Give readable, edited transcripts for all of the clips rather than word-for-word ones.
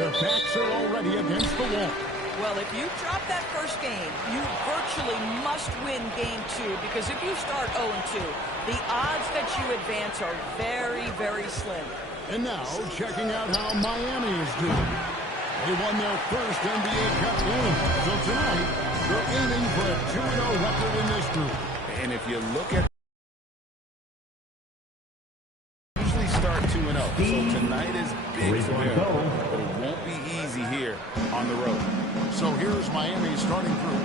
Their backs are already against the wall. Well, if you drop that first game, you virtually must win game 2, because if you start 0-2, the odds that you advance are very, very slim. And now, checking out how Miami is doing. They won their first NBA Cup game, so tonight, they're aiming for a 2-0 record in this group. And if you look at usually start 2-0, so tonight is big for them, but it won't be easy here on the road. So here's Miami's starting group.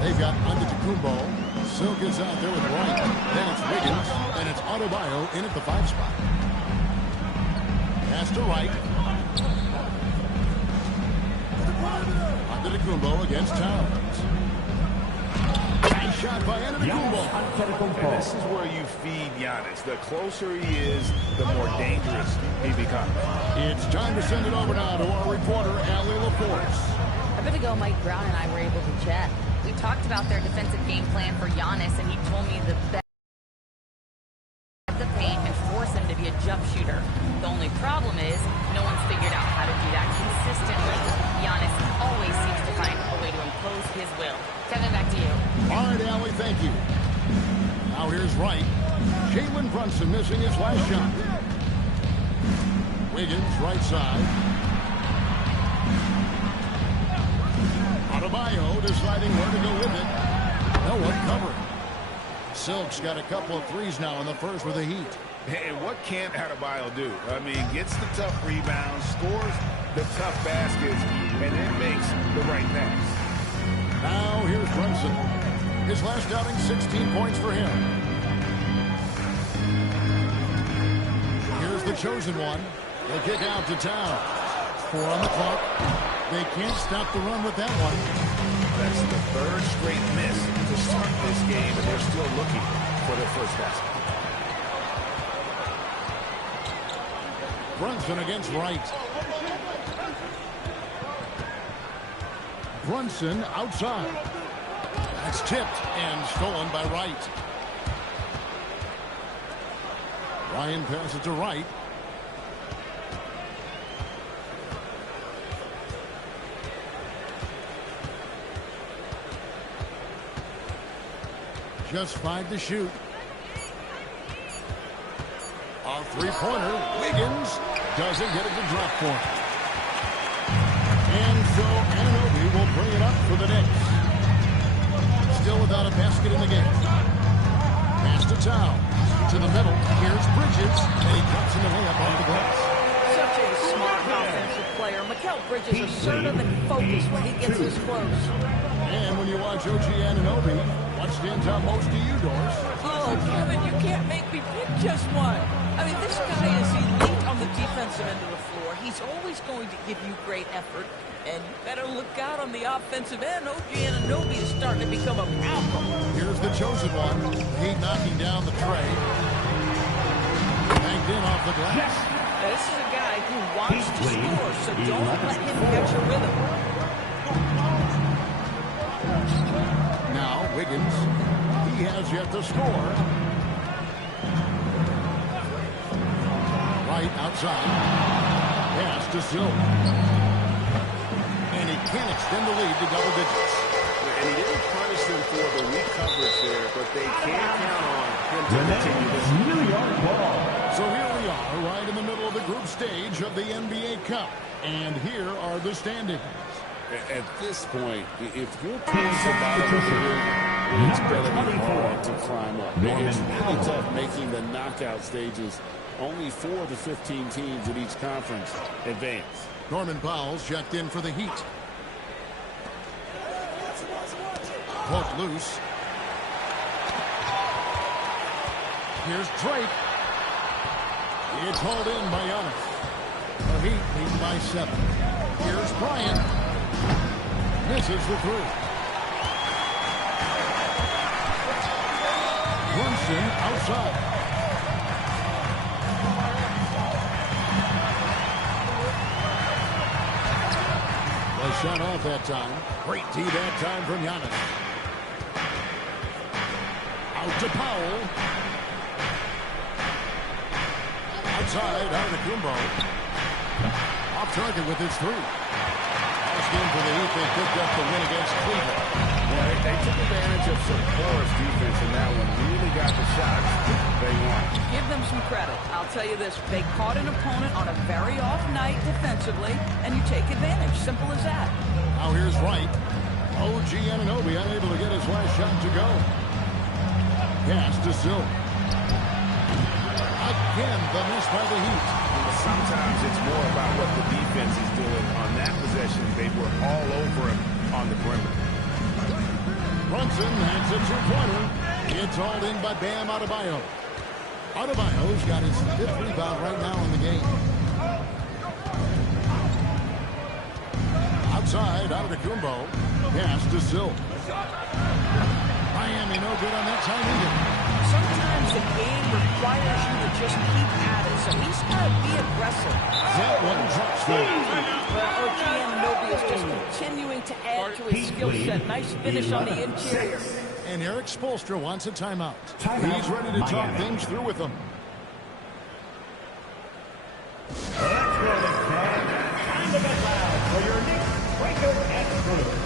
They've got Antetokounmpo. Silk is out there with Wright. Then it's Wiggins. And it's Adebayo in at the 5 spot. Pass to Wright. Antetokounmpo against Towns. Nice shot by Antetokounmpo. And this is where you feed Giannis. The closer he is, the more dangerous he becomes. It's time to send it over now to our reporter, Allie LaForce. A bit ago, Mike Brown and I were able to chat. We talked about their defensive game plan for Giannis, and he told me the best the paint and force him to be a jump shooter. The only problem is no one's figured out how to do that consistently. Giannis always seems to find a way to impose his will. Kevin, back to you. All right, Allie, thank you. Now here's Wright. Jalen Brunson missing his last shot. Wiggins, right side. Adebayo deciding where to go with it. No one covering. Silk's got a couple of threes now in the first with the Heat. And what can't Adebayo do? I mean, gets the tough rebounds, scores the tough baskets, and then makes the right pass. Now here's Brunson. His last outing, 16 points for him. Here's the chosen one. They'll kick out to Town. 4 on the clock. They can't stop the run with that one. That's the third straight miss to start this game, and they're still looking for their first basket. Brunson against Wright. Brunson outside. That's tipped and stolen by Wright. Ryan passes it to Wright. Just 5 to shoot. A three-pointer. Wiggins doesn't get it to drop for him. And so Anunoby will bring it up for the Knicks. Still without a basket in the game. Pass to Towns. To the middle. Here's Bridges. And he cuts in the layup off the glass. Such a smart offensive player. Mikal Bridges assertive and focused when he gets this close. And when you watch OG Anunoby, what stands out most to you, Doris? Oh, Kevin, you can't make me pick just one. I mean, this guy is elite on the defensive end of the floor. He's always going to give you great effort. And you better look out on the offensive end. OG Anunoby is starting to become a problem. Here's the chosen one. Heat knocking down the tray. Banked in off the glass. Now, this is a guy who wants to score, so don't let him catch your rhythm. Now, Wiggins. He has yet to score. Right outside. Pass to Silk. And he can extend the lead to double digits. And he didn't punish them for the weak coverage there, but they can't count on him to continue this. So here we are, right in the middle of the group stage of the NBA Cup. And here are the standings. At this point, if you're past the bottom of the group, it's going to be hard to climb up. It's really tough making the knockout stages. Only 4 of the 15 teams in each conference advance. Norman Powell's checked in for the Heat. Hook loose. Here's Drake. It's hauled in by Giannis. The Heat lead by 7. Here's Bryant. Misses the 3. Brunson outside. Was shot off that time. Great D that time from Giannis. Out to Powell. Outside, Antetokounmpo. off target with his three. Asking for the Heat, they picked up the win against Cleveland. Yeah, they took advantage of some porous defense in that one. Really got the shots they want. Give them some credit. I'll tell you this. They caught an opponent on a very off night defensively, and you take advantage. Simple as that. Now here's Wright. OG Anunoby unable to get his last shot to go. Pass to Silk. Again, the miss by the Heat. Sometimes it's more about what the defense is doing. On that possession, they were all over him on the perimeter. Brunson has a two-pointer. It's hauled in by Bam Adebayo. Adebayo's got his 5th rebound right now in the game. Outside, Antetokounmpo. Pass to Silk. Miami no good on that time either. Sometimes the game requires you to just keep at it, so he's got to be aggressive. That one drops through. Well, OG Anunoby is just continuing to add to his skill set. Nice finish on the interior. And Eric Spoelstra wants a timeout. He's ready to talk things through with them. Let's go, Knicks fans. Time to get loud for your Knicks breaker and crew.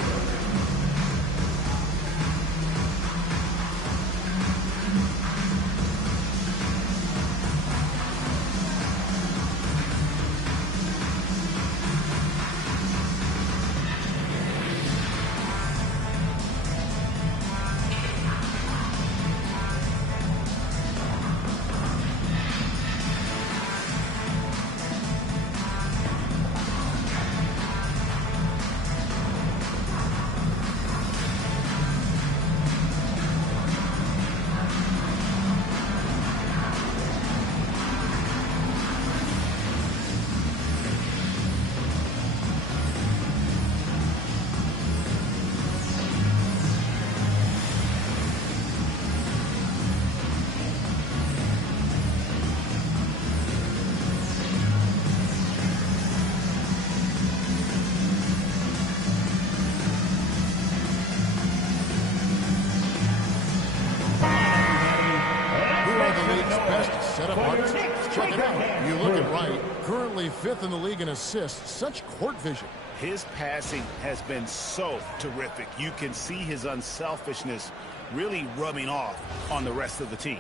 Check it out. You look at Wright, currently 5th in the league in assists. Such court vision. His passing has been so terrific. You can see his unselfishness really rubbing off on the rest of the team.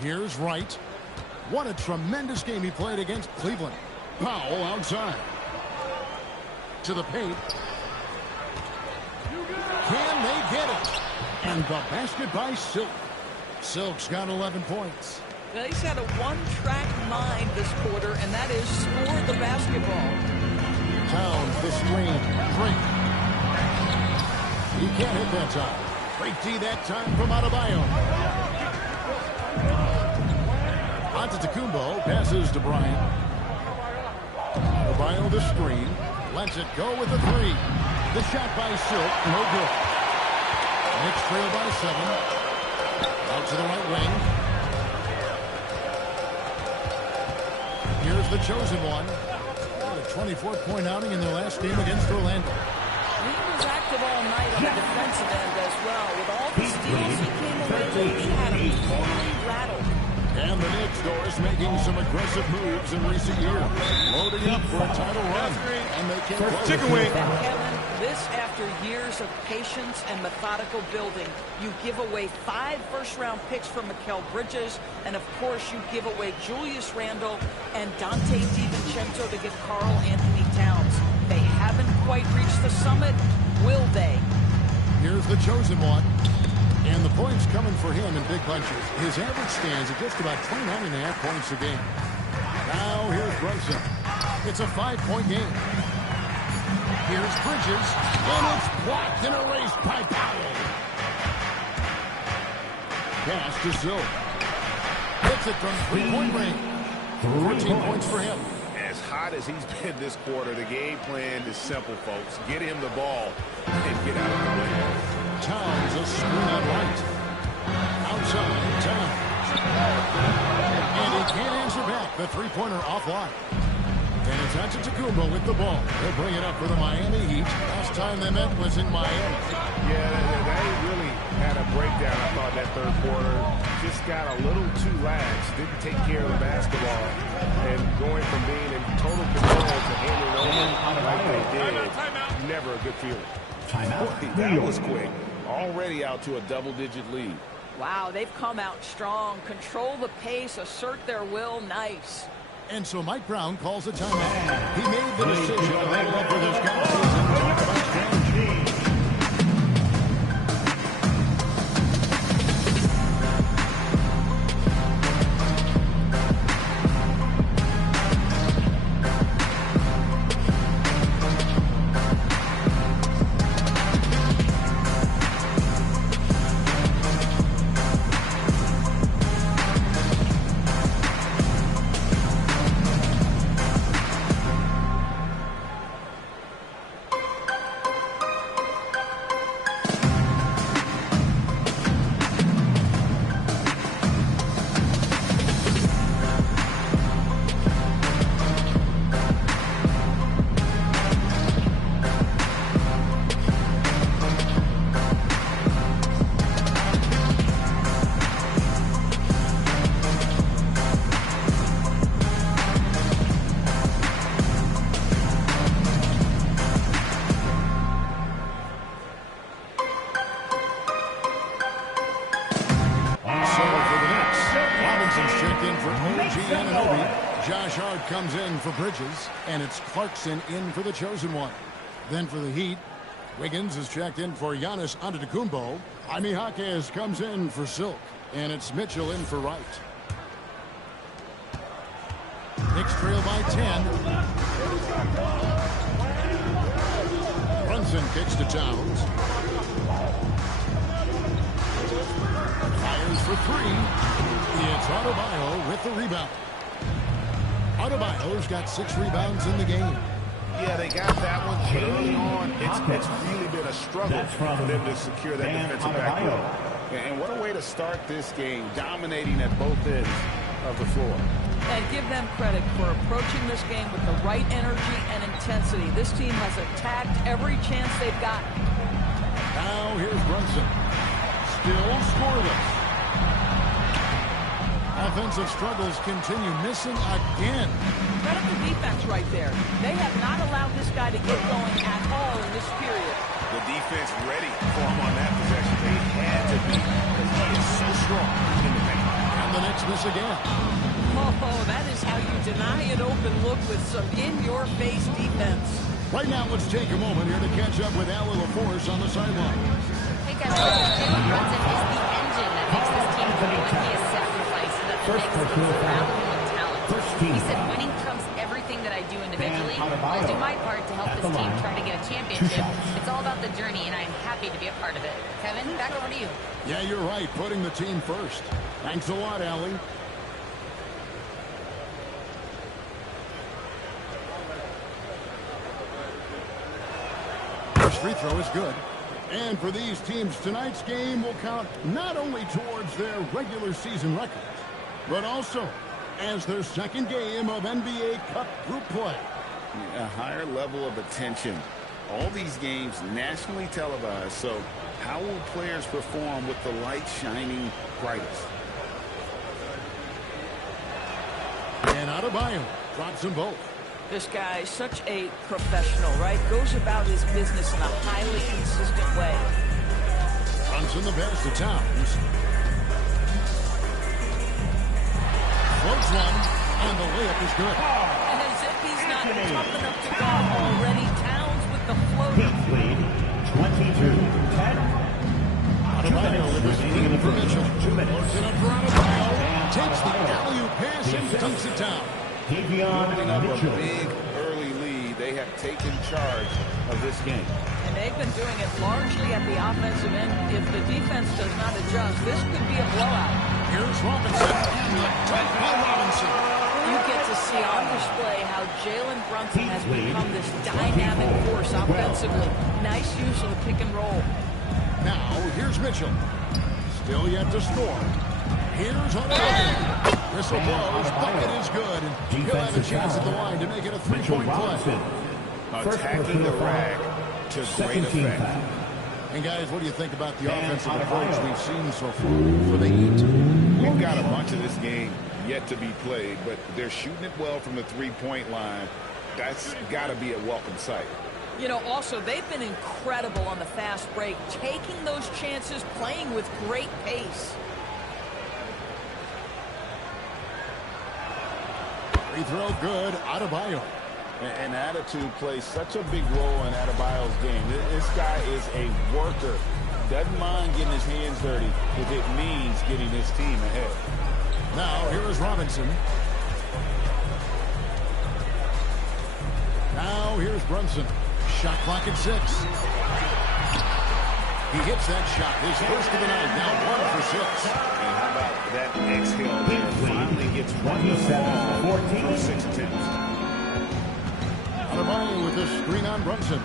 Here's Wright. What a tremendous game he played against Cleveland. Powell outside. To the paint. Can they get it? And the basket by Silk. Silk's got 11 points. Well, he's had a one-track mind this quarter, and that is score the basketball. Towns the screen. Drake. He can't hit that time. Great D that time from Adebayo. Antetokounmpo passes to Bryant. Adebayo the screen. Lets it go with the three. The shot by Silk. No good. Knicks trail by 7. Out to the right wing. Here's the chosen one. A 24-point outing in their last game against Orlando. He was active all night on the defensive end as well. With all the steals he came away with, he had him totally rattled. And the Knicks, Doris, making some aggressive moves in recent years. Loading up for a title run. And they can chicken wing. And Kevin, this after years of patience and methodical building, you give away 5 first-round picks for Mikal Bridges, and of course you give away Julius Randle and Dante DiVincenzo to get Karl Anthony Towns. They haven't quite reached the summit, will they? Here's the chosen one. And the points coming for him in big bunches. His average stands at just about 29.5 points a game. Now here's Brunson. It's a 5-point game. Here's Bridges, and it's blocked and erased by Powell. Pass to Silk. Hits it from 3-point range. 14 points for him. As hot as he's been this quarter, the game plan is simple, folks. Get him the ball and get out of the way. Towns a screen on right. Outside, Towns. And he can't answer back. The three-pointer offline. And it's Antetokounmpo with the ball. They'll bring it up for the Miami Heat. Last time they met was in Miami. Yeah, they really had a breakdown, I thought, that third quarter. Just got a little too lax. Didn't take care of the basketball. And going from being in total control to handing over like they did, never a good feeling. Boy, that was quick. Already out to a double-digit lead. Wow, they've come out strong. Control the pace, assert their will. Nice. And so Mike Brown calls a timeout. He made the decision to huddle up with his guys and talk about strategy. Comes in for Bridges, and it's Clarkson in for the chosen one. Then for the Heat, Wiggins is checked in for Giannis Antetokounmpo. Jaime Jaquez comes in for Silk, and it's Mitchell in for Wright. Knicks trail by 10. Brunson kicks to Towns. Fires for three. It's Adebayo with the rebound. Adebayo's got 6 rebounds in the game. Yeah, they got that one early on. It's really been a struggle for them to secure that defensive backboard. And what a way to start this game, dominating at both ends of the floor. And give them credit for approaching this game with the right energy and intensity. This team has attacked every chance they've got. Now here's Brunson. Still scoreless. Offensive struggles continue, missing again. Credit the defense right there. They have not allowed this guy to get going at all in this period. The defense ready for him on that possession. They had to be, because he is so strong in the paint. And the Knicks miss again. Oh, that is how you deny an open look with some in-your-face defense. Right now, let's take a moment here to catch up with Allie LaForce on the sideline. Hey guys, Jalen Brunson is the engine that makes this team go. He is sacrificed so that the Knicks can surround him with talent. He said, winning trumps everything that I do individually. I'll do my part to help this team try to get a championship. It's all about the journey, and I'm happy to be a part of it. Kevin, back over to you. Yeah, you're right. Putting the team first. Thanks a lot, Allie. First free throw is good. And for these teams, tonight's game will count not only towards their regular season records, but also as their second game of NBA Cup group play. A higher level of attention. All these games nationally televised, so how will players perform with the light shining brightest? And Adebayo drops them both. This guy is such a professional, right? Goes about his business in a highly consistent way. Brunson the pass to Towns. Floats one, and the layup is good. And as if he's not tough enough to go already, Towns with the floater. Lead 22-10. Adebayo with the screen for Mitchell. Floats it up for Adebayo. Takes the alley-oop pass and dunks it down. Building up a big early lead. They have taken charge of this game. And they've been doing it largely at the offensive end. If the defense does not adjust, this could be a blowout. Here's Robinson. Right by Robinson. You get to see on display how Jalen Brunson has become this dynamic force offensively. Nice use of the pick and roll. Now, here's Mitchell. Still yet to score. Here's Adebayo. Whistle blows, bucket is good, and he'll have a chance at the line to make it a three-point play. Attacking the rag to great effect. And guys, what do you think about the offensive approach we've seen so far for the Heat? We've got a bunch of this game yet to be played, but they're shooting it well from the three-point line. That's got to be a welcome sight. You know, also, they've been incredible on the fast break, taking those chances, playing with great pace. Free throw good, Adebayo. And attitude plays such a big role in Adebayo's game. This guy is a worker. Doesn't mind getting his hands dirty if it means getting his team ahead. Now, here is Robinson. Now, here's Brunson. Shot clock at 6. He hits that shot. His first of the night. Now 1 for 6. And how about that exhale there? Finally gets one to fall through 6 attempts. Adebayo with the screen on Brunson.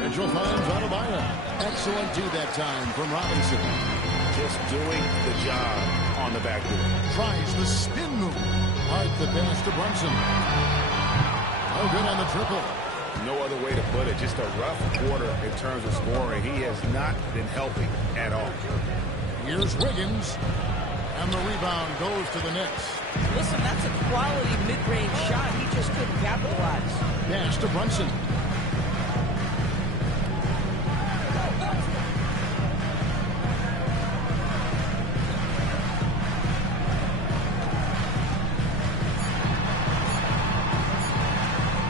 Mitchell finds Adebayo. Excellent D that time from Robinson. Just doing the job on the backboard. Tries the spin move. Hard the pass to Brunson. No good on the triple. No other way to put it. Just a rough quarter in terms of scoring. He has not been helping at all. Here's Wiggins. And the rebound goes to the Knicks. Listen, that's a quality mid-range shot. He just couldn't capitalize. Pass to Brunson.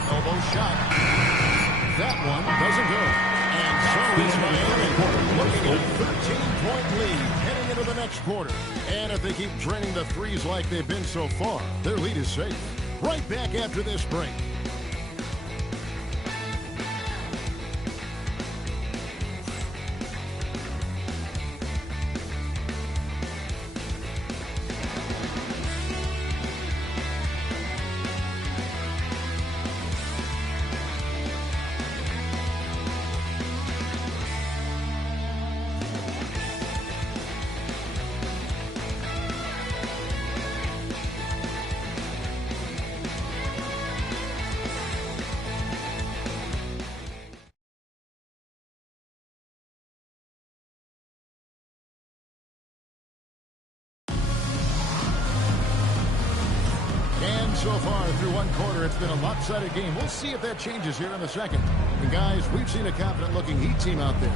Elbow shot. That one doesn't go. And so it's Miami looking at a 13-point lead heading into the next quarter. And if they keep draining the threes like they've been so far, their lead is safe. Right back after this break. So far through one quarter, it's been a lopsided game. We'll see if that changes here in the second. And guys, we've seen a confident-looking Heat team out there.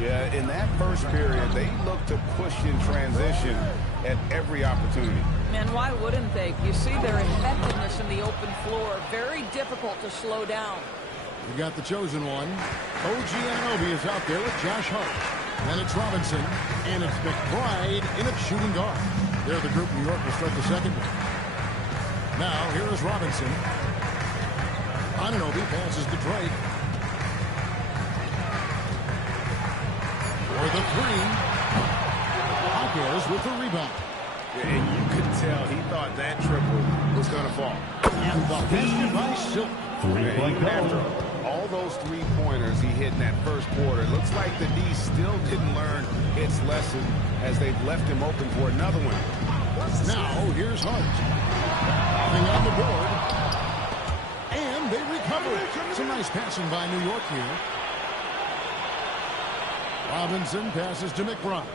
Yeah, in that first period, they looked to push in transition at every opportunity. Man, why wouldn't they? You see their effectiveness in the open floor. Very difficult to slow down. We got the chosen one. OG Anunoby is out there with Josh Hart. Then it's Robinson, and it's McBride in at shooting guard. They're the group New York will start the second one. Now, here is Robinson. Anunoby passes to Drake. For the three. Hawkins with the rebound. And you could tell he thought that triple was going to fall. And the basket by Silk. Even after all those three-pointers he hit in that first quarter, it looks like the D still didn't learn its lesson as they've left him open for another one. Now, here's Hart. Nothing on the board. And they recover it. Some nice passing by New York here. Robinson passes to McBride.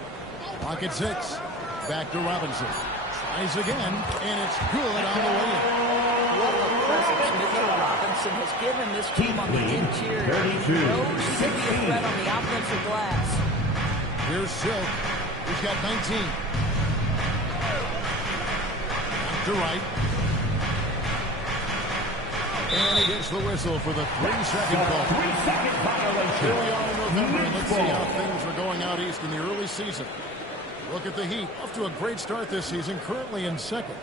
Pocket 6. Back to Robinson. Tries again, and it's good on the way in. What a presence Mitchell Robinson has given this team on the interior. He knows he can be a threat on the offensive glass. Here's Silk. He's got 19. Back to Wright. And he gets the whistle for the 3-second call. 3-second violation. Here we are in November, and let's see how things are going out east in the early season. Look at the Heat. Off to a great start this season, currently in second.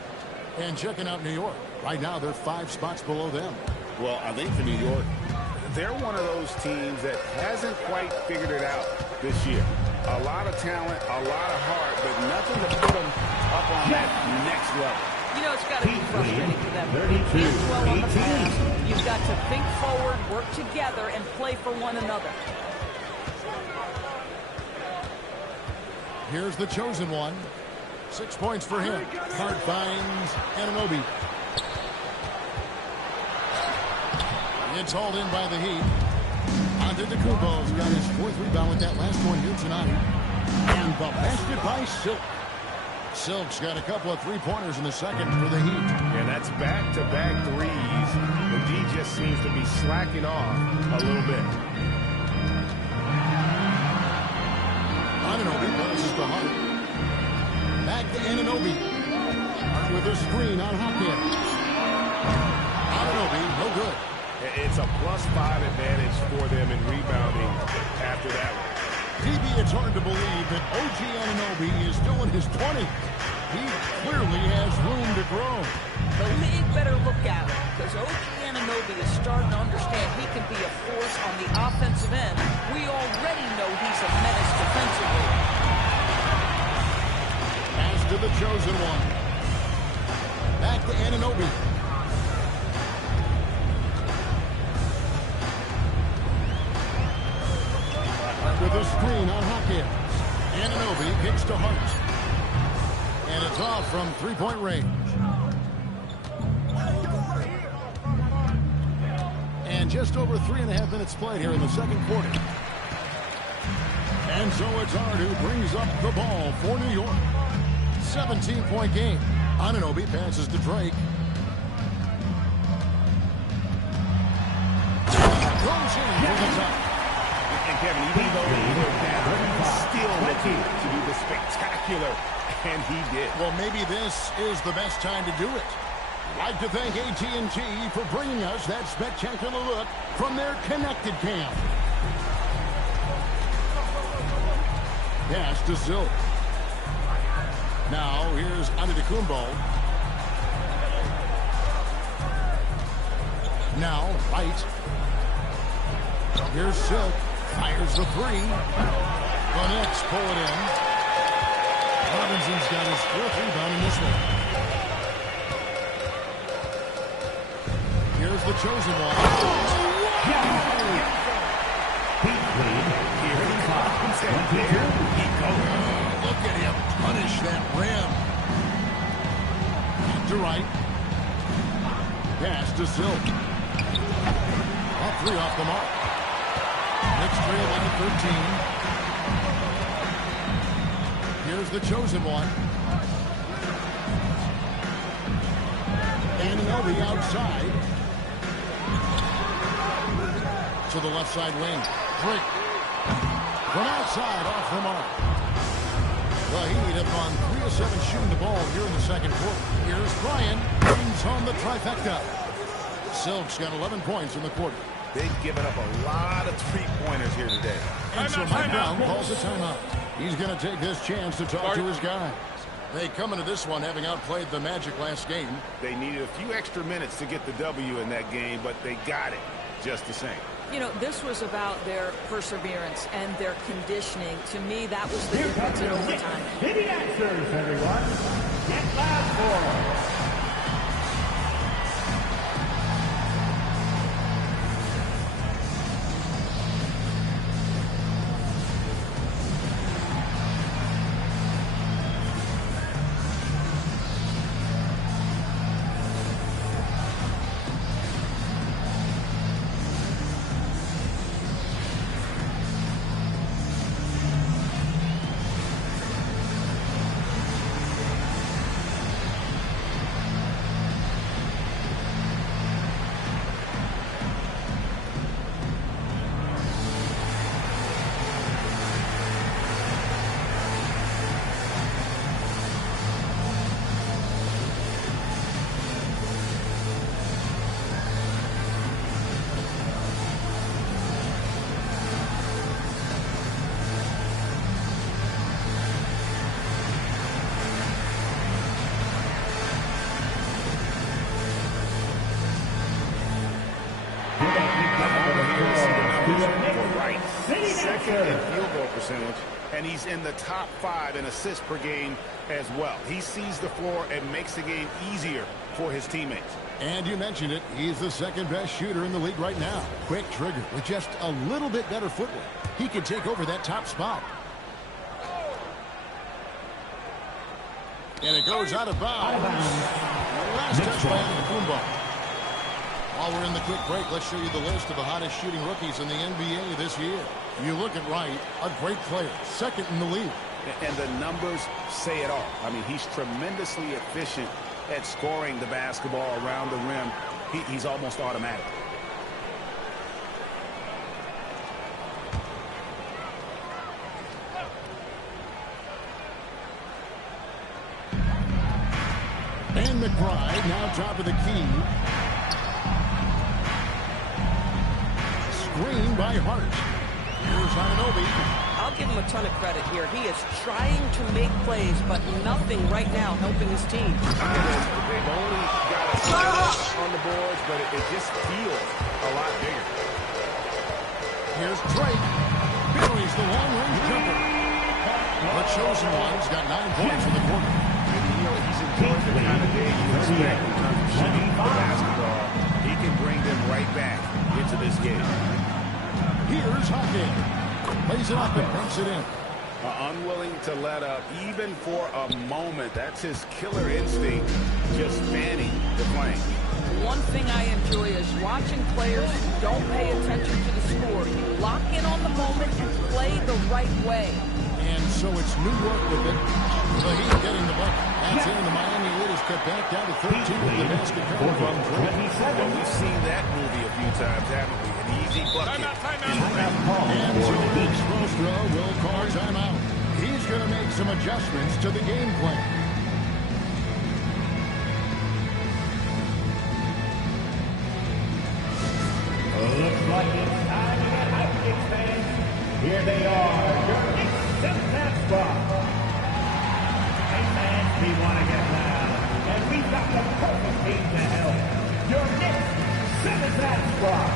And checking out New York. Right now, they're 5 spots below them. Well, I think for New York, they're one of those teams that hasn't quite figured it out this year. A lot of talent, a lot of heart, but nothing to put them up on that next level. You know, it's got to be frustrating for them. Can't dwell on the past. You've got to think forward, work together, and play for one another. Here's the chosen one. 6 points for him. Hart finds Anunoby. It's hauled in by the Heat. Antetokounmpo's got his 4th rebound with that last one here tonight. And the basket by Silk. Silk's got a couple of three-pointers in the second for the Heat. And that's back-to-back threes. The D just seems to be slacking off a little bit. Anunoby passes to Hart. Back to Anunoby. With a screen on Hopkins. Anunoby, no good. It's a +5 advantage for them in rebounding after that one. DB, it's hard to believe that OG Anunoby is still in his 20s. He clearly has room to grow. The league better look at him, because OG Anunoby is starting to understand he can be a force on the offensive end. We already know he's a menace defensively. Pass to the chosen one. Back to Anunoby. With a screen on Hopkins. Anunoby kicks to Hart. And it's off from three-point range. And just over 3.5 minutes played here in the second quarter. And so it's Hart who brings up the ball for New York. 17-point game. Anunoby passes to Drake. Goes in for the top. And Kevin, even though they're down, he's still looking to do the spectacular, and he did. Well, maybe this is the best time to do it. I'd like to thank AT&T for bringing us that spectacular look from their connected cam. Pass to Silk. Now here's Antetokounmpo. Now White. Here's Silk. Fires the three. The Knicks pull it in. Robinson's got his 4th rebound in this one. Here's the chosen one. Here he comes. And here he goes. Look at him punish that rim. To right. Pass to Silk. All 3 off the mark. Knicks trail by 13. Here's the chosen one. Anunoby outside. To the left side wing. Drake. From outside, off the mark. The Heat have gone 3 of 7 shooting the ball here in the second quarter. Here's Bryant. Brings home the trifecta. Silk's got 11 points in the quarter. They've given up a lot of three-pointers here today. And so Mike Brown calls a timeout. He's going to take this chance to talk to his guys. They come into this one having outplayed the Magic last game. They needed a few extra minutes to get the W in that game, but they got it just the same. You know, this was about their perseverance and their conditioning. To me, that was the difference in overtime. To the answers, everyone. Get loud for them. Second in field goal percentage, and he's in the top 5 in assists per game as well. He sees the floor and makes the game easier for his teammates. And you mentioned it, he's the second best shooter in the league right now. Quick trigger with just a little bit better footwork. He could take over that top spot. And it goes out of bounds. Last touch by Antetokounmpo. While we're in the quick break, let's show you the list of the hottest shooting rookies in the NBA this year. You look at Wright, a great player, second in the league. And the numbers say it all. I mean, he's tremendously efficient at scoring the basketball around the rim. He's almost automatic. And McBride now top of the key. Screen by Hart. Here's Anunoby. I'll give him a ton of credit here. He is trying to make plays, but nothing right now helping his team. They've only got a shot on the boards, but it just feels a lot bigger. Here's Drake. Buries the long-range jumper. The chosen one's got 9 points in the quarter. He's enjoying the kind of day you expect in terms of shooting the basketball. He can bring them right back into this game. Here's Hockey. Lays it up and brings it in. Unwilling to let up even for a moment. That's his killer instinct, just fanning the flame. One thing I enjoy is watching players who don't pay attention to the score. You lock in on the moment and play the right way. And so it's New York with it. The Heat getting the bucket. That's in. The Miami Heat is cut back down to 13 with the basket coming from Drake. Well, we've seen that movie a few times, haven't we? An easy bucket. And so Nick Spoelstra will call timeout. He's going to make some adjustments to the game plan. Looks like it's time to get hyped, Knicks fans. Here they are, your Knicks set spot. Hey fans, we want to get loud, and we've got the perfect team to help. Your Knicks set spot.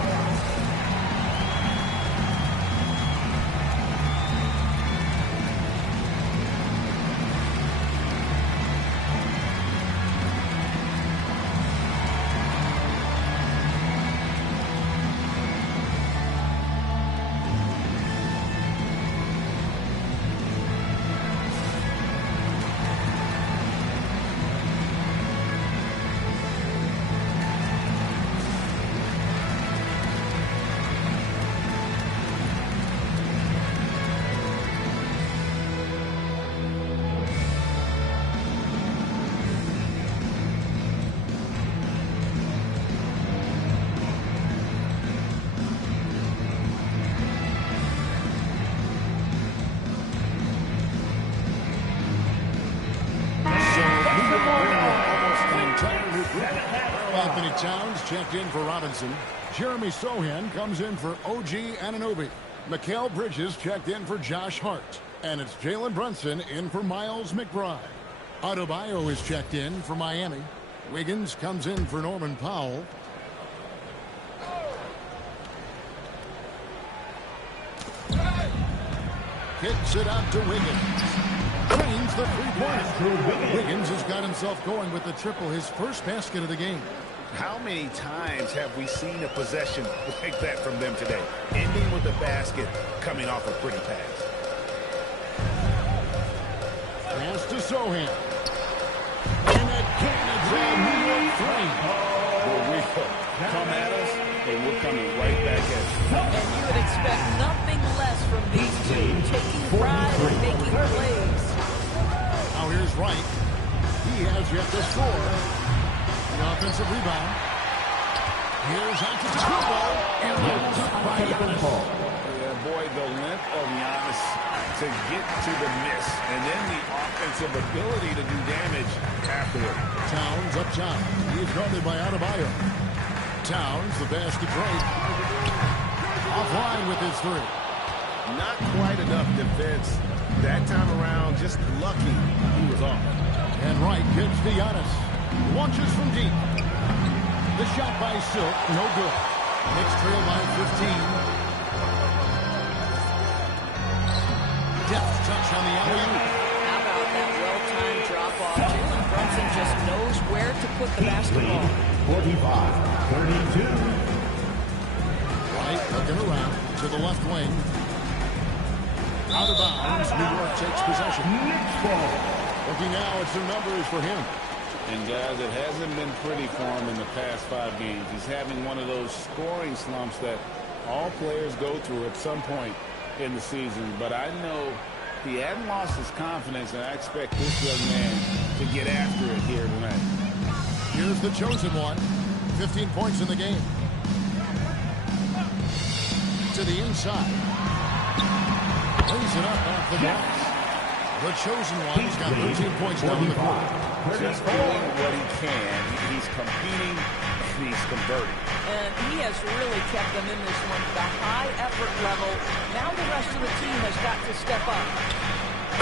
Anthony Towns checked in for Robinson. Jeremy Sohan comes in for OG Anunoby. Mikal Bridges checked in for Josh Hart. And it's Jalen Brunson in for Miles McBride. Adebayo is checked in for Miami. Wiggins comes in for Norman Powell. Kicks it out to Wiggins. Drains the three-pointer. Wiggins has got himself going with the triple, his first basket of the game. How many times have we seen a possession like that from them today? Ending with the basket, coming off a pretty pass. Pass to Sohan. And again, it's a New York three. We come at us, and we're coming right back at you. And you would expect nothing less from these two, taking pride and making plays. Now here's Wright. He has yet to score. The offensive rebound. Here's Antetokounmpo. And that's up by Giannis. Yeah, boy, the length of Giannis to get to the miss, and then the offensive ability to do damage afterward. Towns up top. He's guarded by Adebayo. Towns, the pass to Drake. Offline with his three. Not quite enough defense. That time around, just lucky he was off. And Wright gives to Giannis. Launches from deep. The shot by Silk, no good. Knicks trail by 15. Deft touch on the alley-oop. How about that well-timed drop-off? Jalen Brunson just knows where to put the basketball. 45-32. Wright looking around to the left wing. Out of bounds. New York takes possession. Knicks ball. Looking now at some numbers for him. And, guys, it hasn't been pretty for him in the past 5 games. He's having one of those scoring slumps that all players go through at some point in the season. But I know he hadn't lost his confidence, and I expect this young man to get after it here tonight. Here's the chosen one. 15 points in the game. To the inside. Lays it up off the glass. The chosen one has got 13 points down the court. Just doing what he can. He's competing, and he's converting. And he has really kept them in this one to the high effort level. Now the rest of the team has got to step up.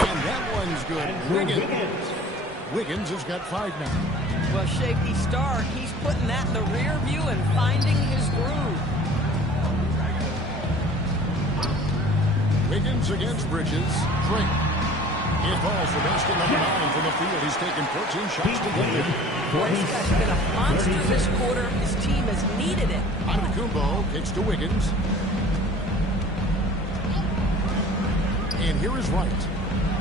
And that one's good. Wiggins has got 5 now. Well, shaky start. He's putting that in the rear view and finding his groove. Wiggins against Bridges. Drake. He falls for basket number 9 from the field. He's taken 14 shots to win. This guy's been a monster this quarter. His team has needed it. Antetokounmpo kicks to Wiggins. And here is Wright.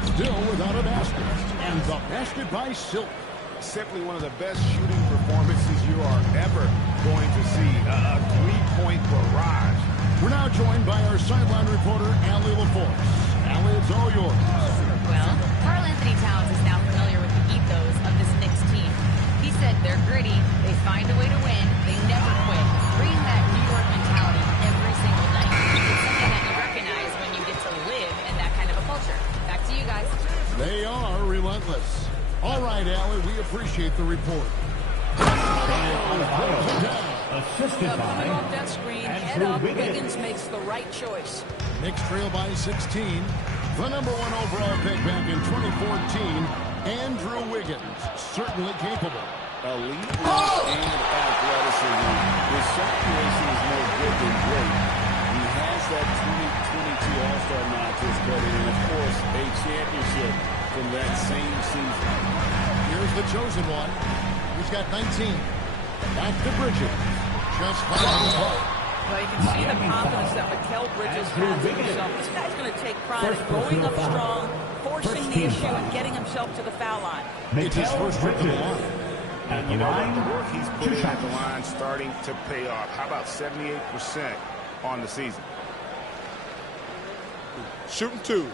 Still without a basket. And the basket by Silk. Simply one of the best shooting performances you are ever going to see. A three-point barrage. We're now joined by our sideline reporter, Allie LaForce. Allie, it's all yours. Well, Karl Anthony Towns is now familiar with the ethos of this Knicks team. He said they're gritty, they find a way to win, they never quit. Bring that New York mentality every single night. It's something that you recognize when you get to live in that kind of a culture. Back to you guys. They are relentless. All right, Allie, we appreciate the report. Assisted Coming off by that screen, head up, Wiggins makes the right choice. Knicks trail by 16. The number 1 overall pick back in 2014, Andrew Wiggins, certainly capable. Elite and athleticism. His shot creation is more good than great. He has that 2022 All-Star nod to his credit, and of course, a championship from that same season. Here's the chosen one. He's got 19. Back to Bridges. Just 5 on the ball. Well, you can see the confidence that Mikal Bridges has in himself. This guy's going to take pride in going up strong, forcing the issue, and getting himself to the foul line. It's his first trip to the line. And you know what? The work he's putting at the line starting to pay off. How about 78% on the season? Shooting 2.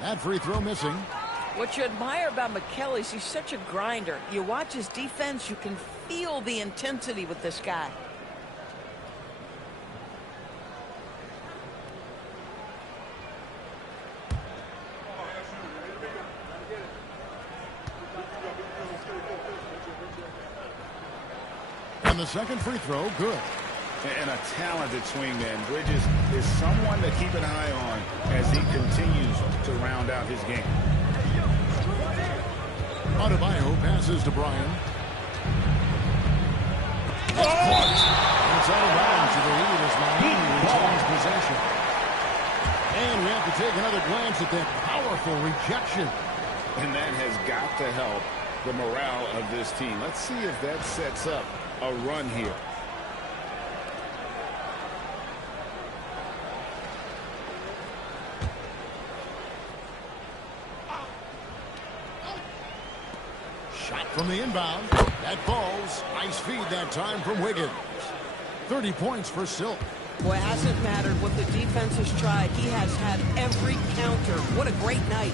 That free throw missing. What you admire about Mikal is he's such a grinder. You watch his defense, you can feel the intensity with this guy. And the second free throw, good. And a talented swingman. Bridges is someone to keep an eye on as he continues to round out his game. Adebayo passes to Bryan. It's out of bounds to the lead as Miami retains possession. And we have to take another glance at that powerful rejection. And that has got to help the morale of this team. Let's see if that sets up a run here. Shot from the inbound. That falls. Nice feed that time from Wiggins. 30 points for Silk. Boy, it hasn't mattered what the defense has tried. He has had every counter. What a great night.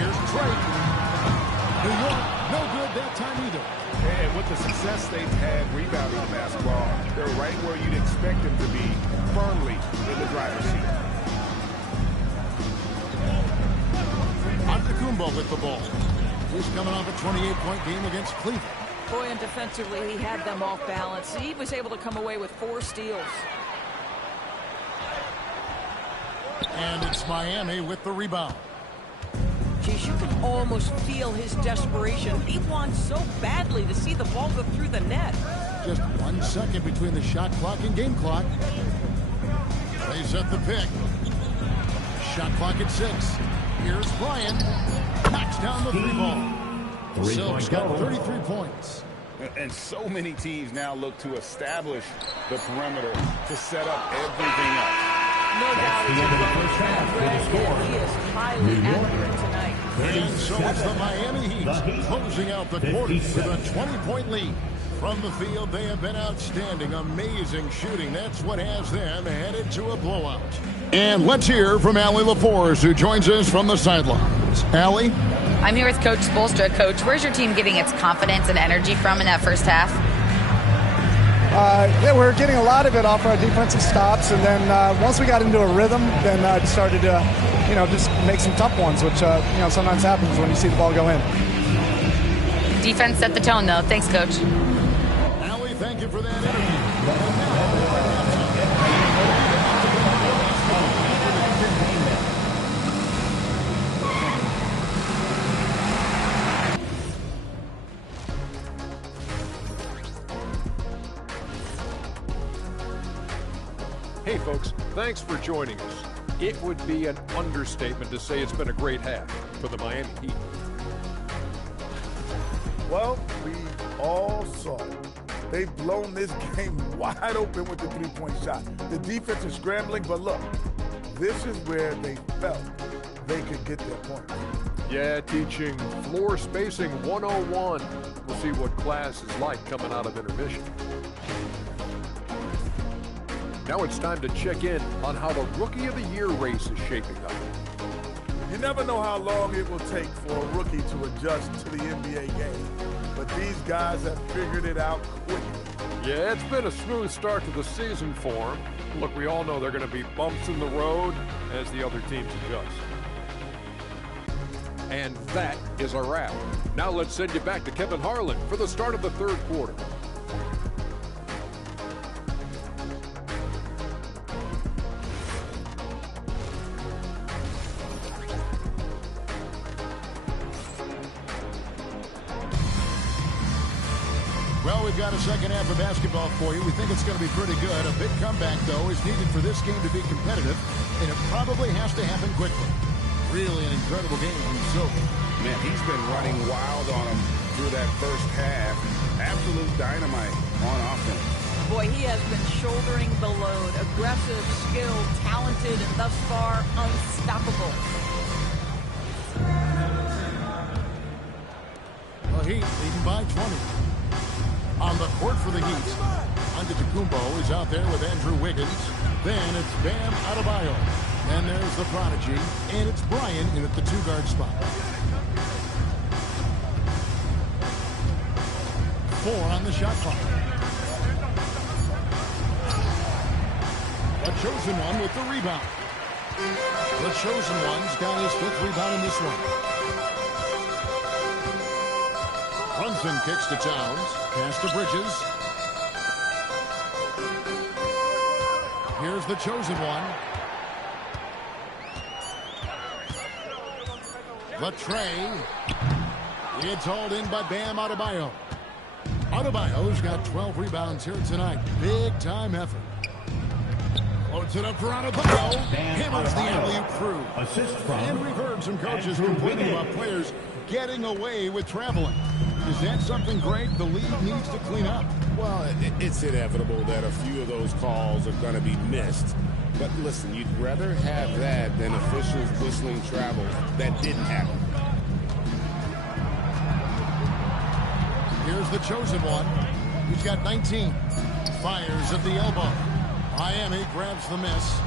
Here's Drake. New York, no good that time either. And with the success they've had rebounding the basketball, they're right where you'd expect them to be, firmly in the driver's seat. Antetokounmpo with the ball. He's coming off a 28-point game against Cleveland. Boy, and defensively, he had them off balance. He was able to come away with 4 steals. And it's Miami with the rebound. Geez, you can almost feel his desperation. He wants so badly to see the ball go through the net. Just 1 second between the shot clock and game clock. They set the pick. Shot clock at 6. Here's Bryan. Knocks down the 3 ball. Silk's got 33 points. And so many teams now look to establish the perimeter to set up everything else. No doubt he's he is highly accurate tonight. And so it's the Miami Heat closing out the quarter with a 20-point lead. From the field, they have been outstanding. Amazing shooting. That's what has them headed to a blowout. And let's hear from Allie LaForce, who joins us from the sidelines. Allie? I'm here with Coach Spoelstra. Coach, where's your team getting its confidence and energy from in that first half? Yeah, we're getting a lot of it off our defensive stops, and then once we got into a rhythm, then started to, just make some tough ones, which sometimes happens when you see the ball go in. Defense set the tone, though. Thanks, Coach. Allie, thank you for that interview. Hey folks, thanks for joining us. It would be an understatement to say it's been a great half for the Miami Heat. Well, we all saw it. They've blown this game wide open with the three-point shot. The defense is scrambling, but look, this is where they felt they could get their points. Yeah, teaching floor spacing 101. We'll see what class is like coming out of intermission. Now it's time to check in on how the Rookie of the Year race is shaping up. You never know how long it will take for a rookie to adjust to the NBA game, but these guys have figured it out quickly. Yeah, it's been a smooth start to the season for them. Look, we all know there are going to be bumps in the road as the other teams adjust. And that is a wrap. Now let's send you back to Kevin Harlan for the start of the third quarter. Well, we've got a second half of basketball for you. We think it's going to be pretty good. A big comeback, though, is needed for this game to be competitive, and it probably has to happen quickly. Really an incredible game from Silk. Man, he's been running wild on him through that first half. Absolute dynamite on offense. Boy, he has been shouldering the load. Aggressive, skilled, talented, and thus far, unstoppable. The Heat leading by 20. On the court for the Heat, Antetokounmpo is out there with Andrew Wiggins. Then it's Bam Adebayo. Then there's the prodigy, and it's Brian in at the two-guard spot. 4 on the shot clock. The chosen one with the rebound. The chosen one's got his 5th rebound in this one. Brunson kicks to Towns. Pass to Bridges. Here's the chosen one. Latrey. It's hauled in by Bam Adebayo. Adebayo's got 12 rebounds here tonight. Big time effort. Floats it up for Adebayo. Hammers the alley-oop through. Assist from. And we've heard some coaches complaining about players getting away with traveling. Is that something great the league needs to clean up? Well, it's inevitable that a few of those calls are going to be missed. But listen, you'd rather have that than officials whistling travel. That didn't happen. Here's the chosen one. He's got 19. Fires at the elbow. Miami grabs the miss.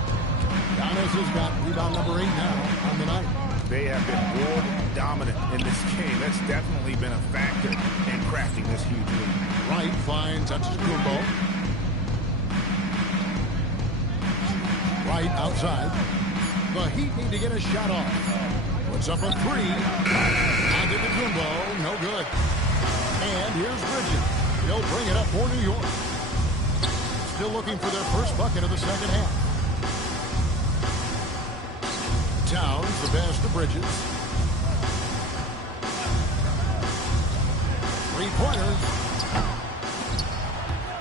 Giannis has got rebound number 8 now on the night. They have been more dominant in this game. That's definitely been a factor in crafting this huge lead. Wright finds Antetokounmpo. Wright outside. The Heat need to get a shot off. Puts up a 3. Antetokounmpo, no good. And here's Bridges. He'll bring it up for New York. Still looking for their first bucket of the second half. Towns, the pass to Bridges. 3-pointer.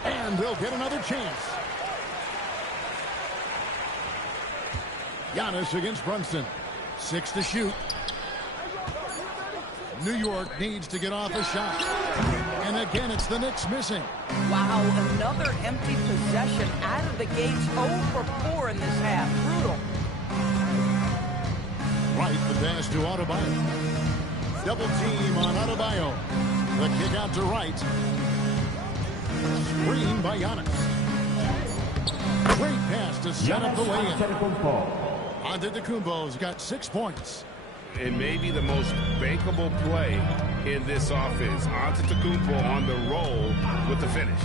And they'll get another chance. Giannis against Brunson. 6 to shoot. New York needs to get off a shot. And again, it's the Knicks missing. Wow, another empty possession out of the gates. 0 for 4 in this half. Brutal. Right, the pass to Adebayo. Double team on Adebayo. The kick out to Wright. Screen by Giannis. Great pass to set up the lay-in. Antetokounmpo's got 6 points. And maybe the most bankable play in this offense. Antetokounmpo on the roll with the finish.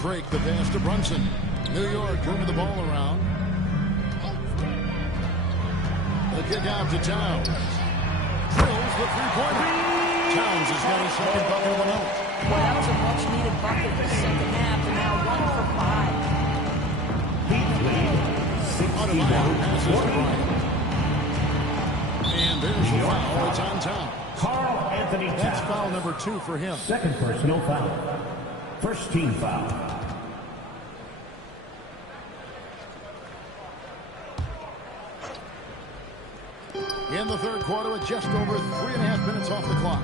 Drake the pass to Brunson. New York moving the ball around. The kick out to Towns. Drills the three-pointer. Towns has got his second bucket of the night. Well, that was a much-needed bucket in the second half, and now 1 for 5. Adebayo passes to Bryant. And there's a foul. It's on Towns. Carl Anthony Towns. That's foul number 2 for him. Second personal foul. First team foul. In the third quarter with just over 3.5 minutes off the clock.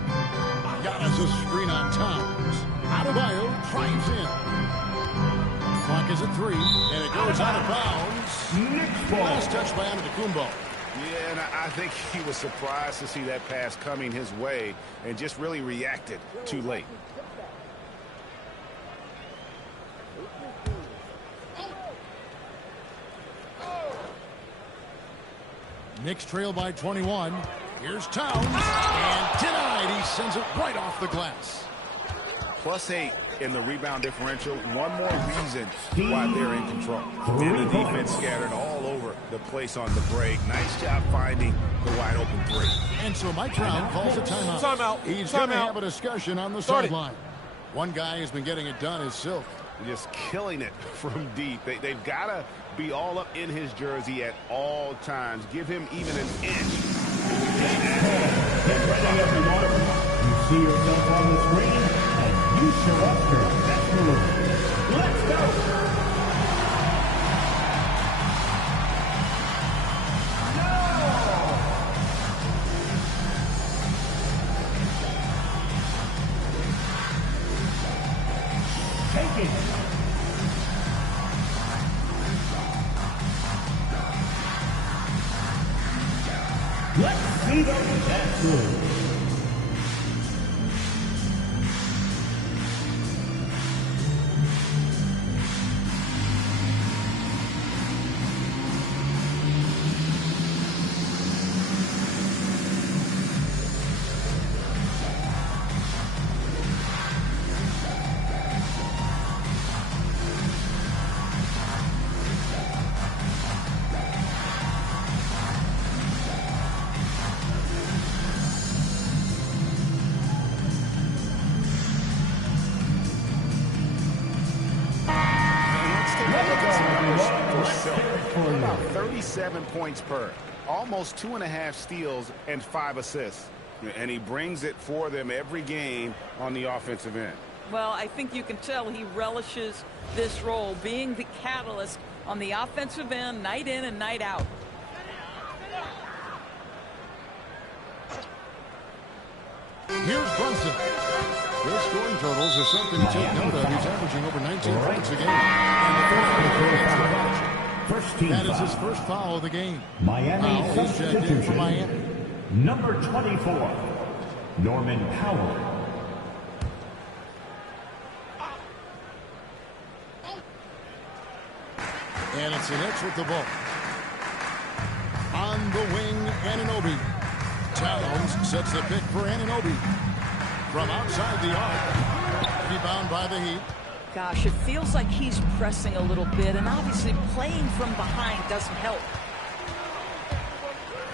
Giannis a screen on Towns. Adebayo drives in. Clock is at 3, and it goes out of bounds. Last touch by Antetokounmpo. Yeah, and I think he was surprised to see that pass coming his way and just really reacted too late. Knicks trail by 21. Here's Towns. And denied. He sends it right off the glass. +8 in the rebound differential. One more reason why they're in control. And the defense scattered all over the place on the break. Nice job finding the wide open 3. And so Mike Brown calls a timeout. Timeout. He's going to have a discussion on the sideline. One guy who's been getting it done is Silk. Just killing it from deep. They've got to be all up in his jersey at all times. Give him even an inch. Get ready, everyone. You see yourself on the screen, and you show up your best move. Let's go! Take it. Let's see those dance moves. About 37 points per, almost 2.5 steals and 5 assists. And he brings it for them every game on the offensive end. Well, I think you can tell he relishes this role, being the catalyst on the offensive end, night in and night out. Here's Brunson. His scoring totals are something to take note of. He's averaging over 19 points a game. That is his first foul of the game. Miami substitution for Miami. Number 24, Norman Powell. And it's the Knicks with the ball. On the wing, Anunoby. Towns sets the pick for Anunoby. From outside the arc. Rebound by the Heat. Gosh, it feels like he's pressing a little bit, and obviously playing from behind doesn't help.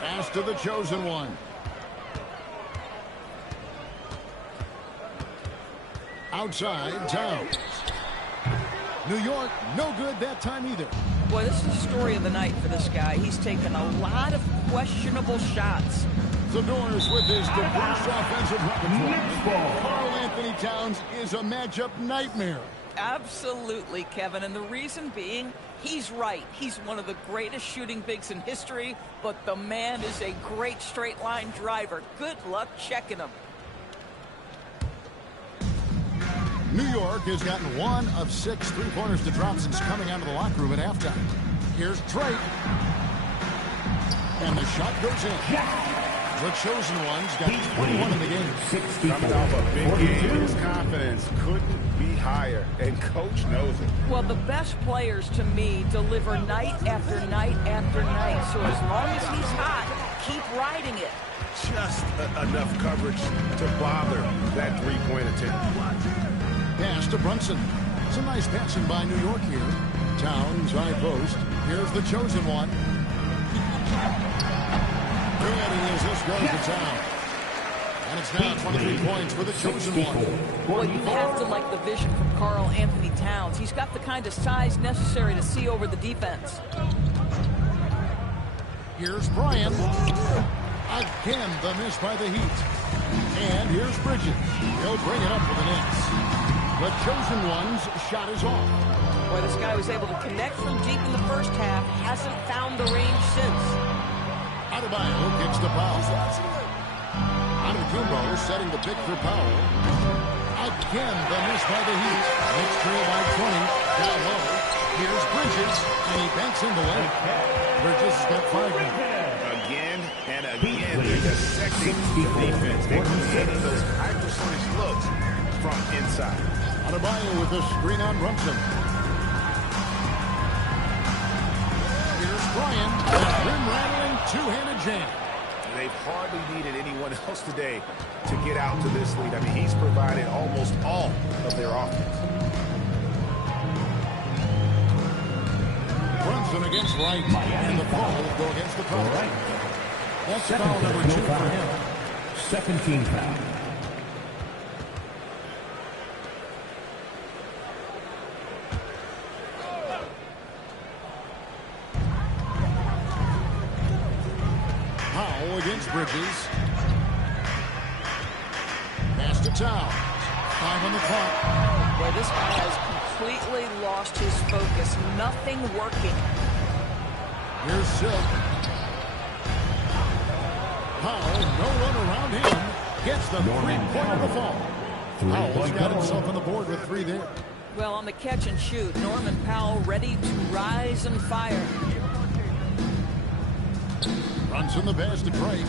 Pass to the chosen one. Outside, Towns. New York, no good that time either. Boy, this is the story of the night for this guy. He's taken a lot of questionable shots. The Doors with his diverse offensive repertoire. Karl Anthony Towns is a matchup nightmare. Absolutely, Kevin. And the reason being, He's right. He's one of the greatest shooting bigs in history, but the man is a great straight line driver. Good luck checking him. New York has gotten 1 of 6 3-pointers to drop since coming out of the locker room at halftime. Here's Drake. And the shot goes in. The chosen one's got 21 in the game. Coming off a big game, his confidence couldn't be higher, and coach knows it. Well, the best players, to me, deliver night after night after night. So as long as he's hot, keep riding it. Just enough coverage to bother that three-point attempt. Pass to Brunson. Some nice passing by New York here. Towns, high post. Here's the chosen one. And as this goes to Town. And it's now 23 points for the chosen one. Boy, you have to like the vision from Karl Anthony Towns. He's got the kind of size necessary to see over the defense. Here's Bryant. Again, the miss by the Heat. And here's Bridges. He'll bring it up for the Knicks. The chosen one's shot is off. Boy, this guy was able to connect from deep in the first half. Hasn't found the range since. Adebayo kicks to Powell. Antetokounmpo setting the pick for Powell. Again, the miss by the Heat. Knicks trail by 20. Down low. Here's Bridges, and he banks in the lane. Bridges has got 5 now. Again and again, they're dissecting the defense. They're creating those high percentage looks from inside. Adebayo with the screen on Brunson. Here's Bryant. Rim-rattling, two-handed jam. They've hardly needed anyone else today to get out to this lead. I mean, he's provided almost all of their offense. Brunson against Wright, and the foul will go against the Pels. That's foul number 2 for him. Second team foul. Powell against Bridges. Pass to Towns. 5 on the clock. Boy, this guy has completely lost his focus. Nothing working. Here's Silk. Powell, no one around him, gets the three-pointer to fall. Powell's got himself on the board with 3 there. Well, on the catch and shoot, Norman Powell ready to rise and fire. Runs in the pass to Drake.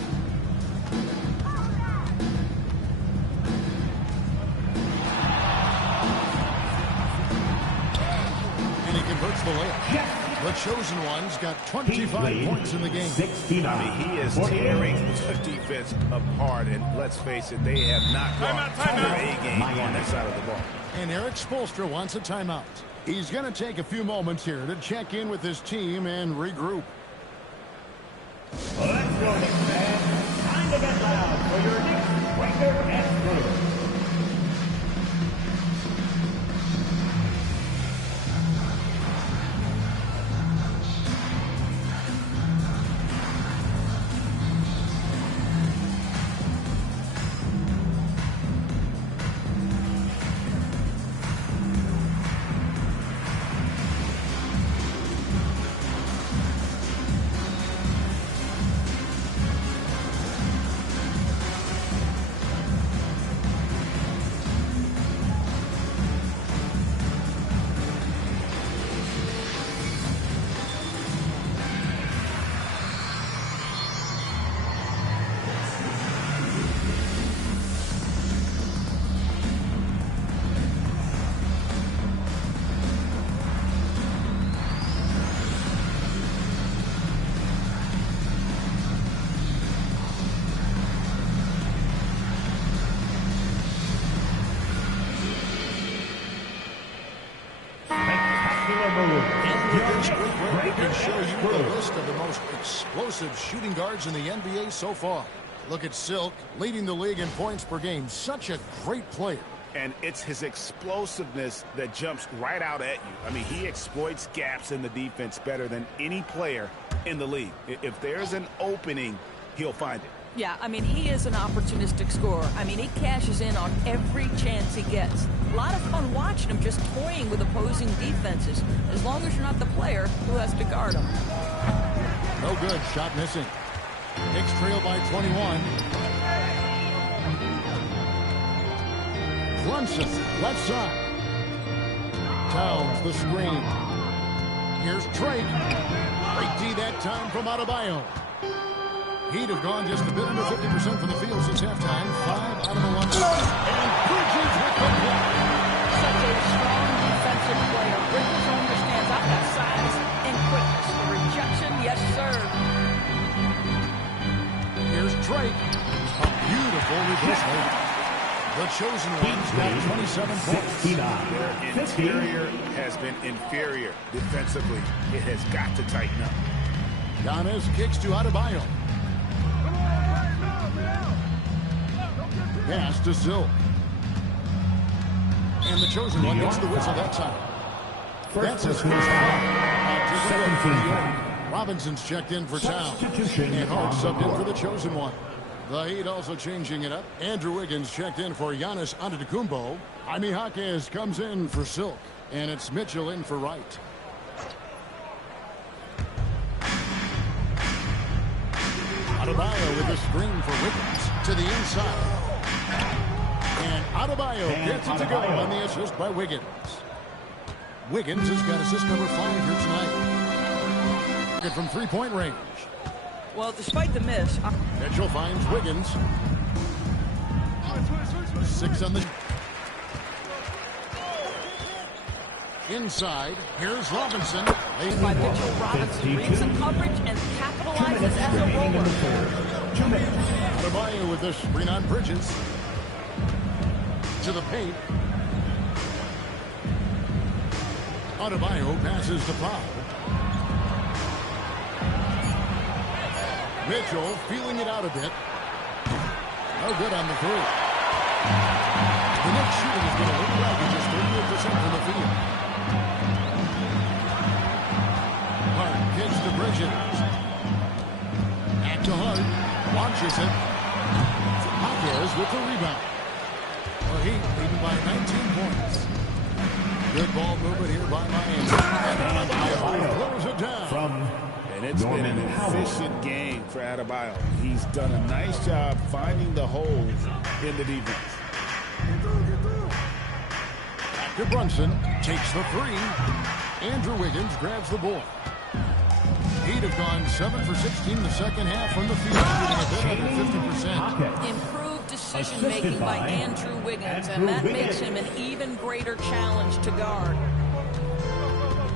And he converts the layup. The chosen one's got 25 points in the game. 69. I mean, he is tearing the defense apart, and let's face it, they have not brought their A game on that side of the ball. And Eric Spoelstra wants a timeout. He's going to take a few moments here to check in with his team and regroup. Let's go, Knicks fans. Time to get loud for your Knicks Breaker and Crew. We can show you the list of the most explosive shooting guards in the NBA so far. Look at Silk, leading the league in points per game. Such a great player. And it's his explosiveness that jumps right out at you. I mean, he exploits gaps in the defense better than any player in the league. If there's an opening, he'll find it. Yeah, I mean, he is an opportunistic scorer. I mean, he cashes in on every chance he gets. A lot of fun watching him just toying with opposing defenses, as long as you're not the player who has to guard him. No good. Shot missing. Knicks trail by 21. Brunson, left side. Towns, the screen. Here's Drake. Great D that time from Adebayo. He'd have gone just a bit under 50% from the field since halftime. 5 out of the 1. And Bridges with the block. Such a strong defensive player. Bridges understands I've got size and quickness. The rejection, yes, sir. Here's Drake. A beautiful reversal. The chosen one's got 27 points. Their interior has been inferior defensively. It has got to tighten up. Giannis kicks to Adebayo. Pass to Silk. And the chosen one gets the whistle that time. That's his first foul. Robinson's checked in for Towns. And Hart subbed in for the chosen one. The Heat also changing it up. Andrew Wiggins checked in for Giannis Antetokounmpo. Jaime Jaquez comes in for Silk. And it's Mitchell in for Wright. Adebayo with a screen for Wiggins to the inside. And Adebayo gets it to go on the assist by Wiggins. Wiggins has got assist number 5 here tonight. Get from three-point range. Well, despite the miss, Mitchell finds Wiggins. 6 on the inside. Here's Robinson. by Mitchell Robinson reads some coverage and capitalizes as a roller. Adebayo with the screen on Bridges. To the paint. Adebayo passes to Powell. Mitchell feeling it out a bit. No good on the three. The Knicks shooting is going to look like just 38% from the field. Hart kicks to Bridges. Back to Hart. Launches it. Jaquez with the rebound. The Heat leading by 19 points. Good ball movement here by Miami. And Adebayo throws it down. And it's been an efficient game for Adebayo. He's done a nice job finding the holes in the defense. Back to Brunson. Takes the three. Andrew Wiggins grabs the board. He'd have gone 7 for 16 the second half from the field, shooting a bit under 50%. Improved decision-making by Andrew Wiggins, and that makes him an even greater challenge to guard.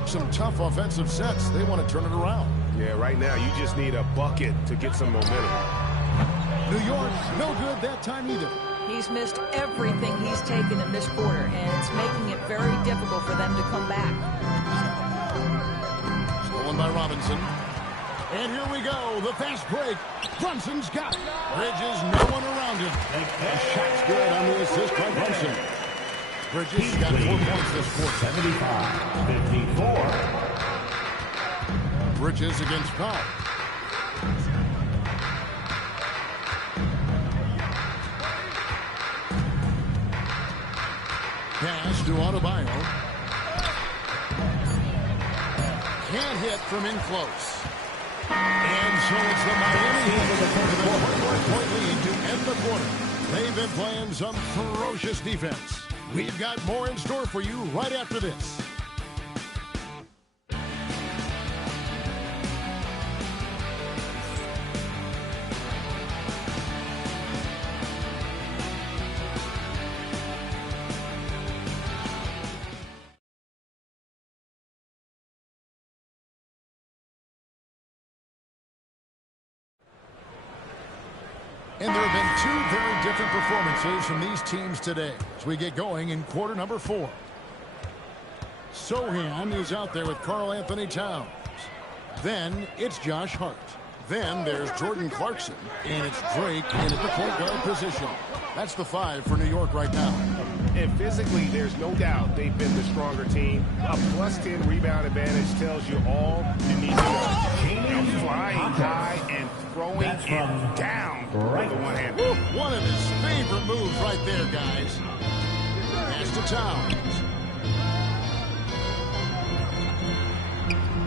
Some tough offensive sets. They want to turn it around. Yeah, right now you just need a bucket to get some momentum. New York, no good that time either. He's missed everything he's taken in this quarter, and it's making it very difficult for them to come back. Stolen by Robinson. And here we go, the fast break. Brunson's got it. Bridges, no one around him. And shot's good on the assist by Brunson. Bridges got 4 points this quarter. 75-54. Bridges against Powell. Pass to Adebayo. Can't hit from in close. And so it's the Miami Heat with a 21-point lead to end the quarter. They've been playing some ferocious defense. We've got more in store for you right after this. And there have been two very different performances from these teams today as we get going in quarter number 4. Sohan is out there with Karl Anthony Towns. Then it's Josh Hart. Then there's Jordan Clarkson. And it's Drake in at the point guard position. That's the 5 for New York right now. And physically, there's no doubt they've been the stronger team. A +10 rebound advantage tells you all you need to know. Flying high and throwing it down with the one hand. One of his favorite moves right there, guys. Pass to Towns.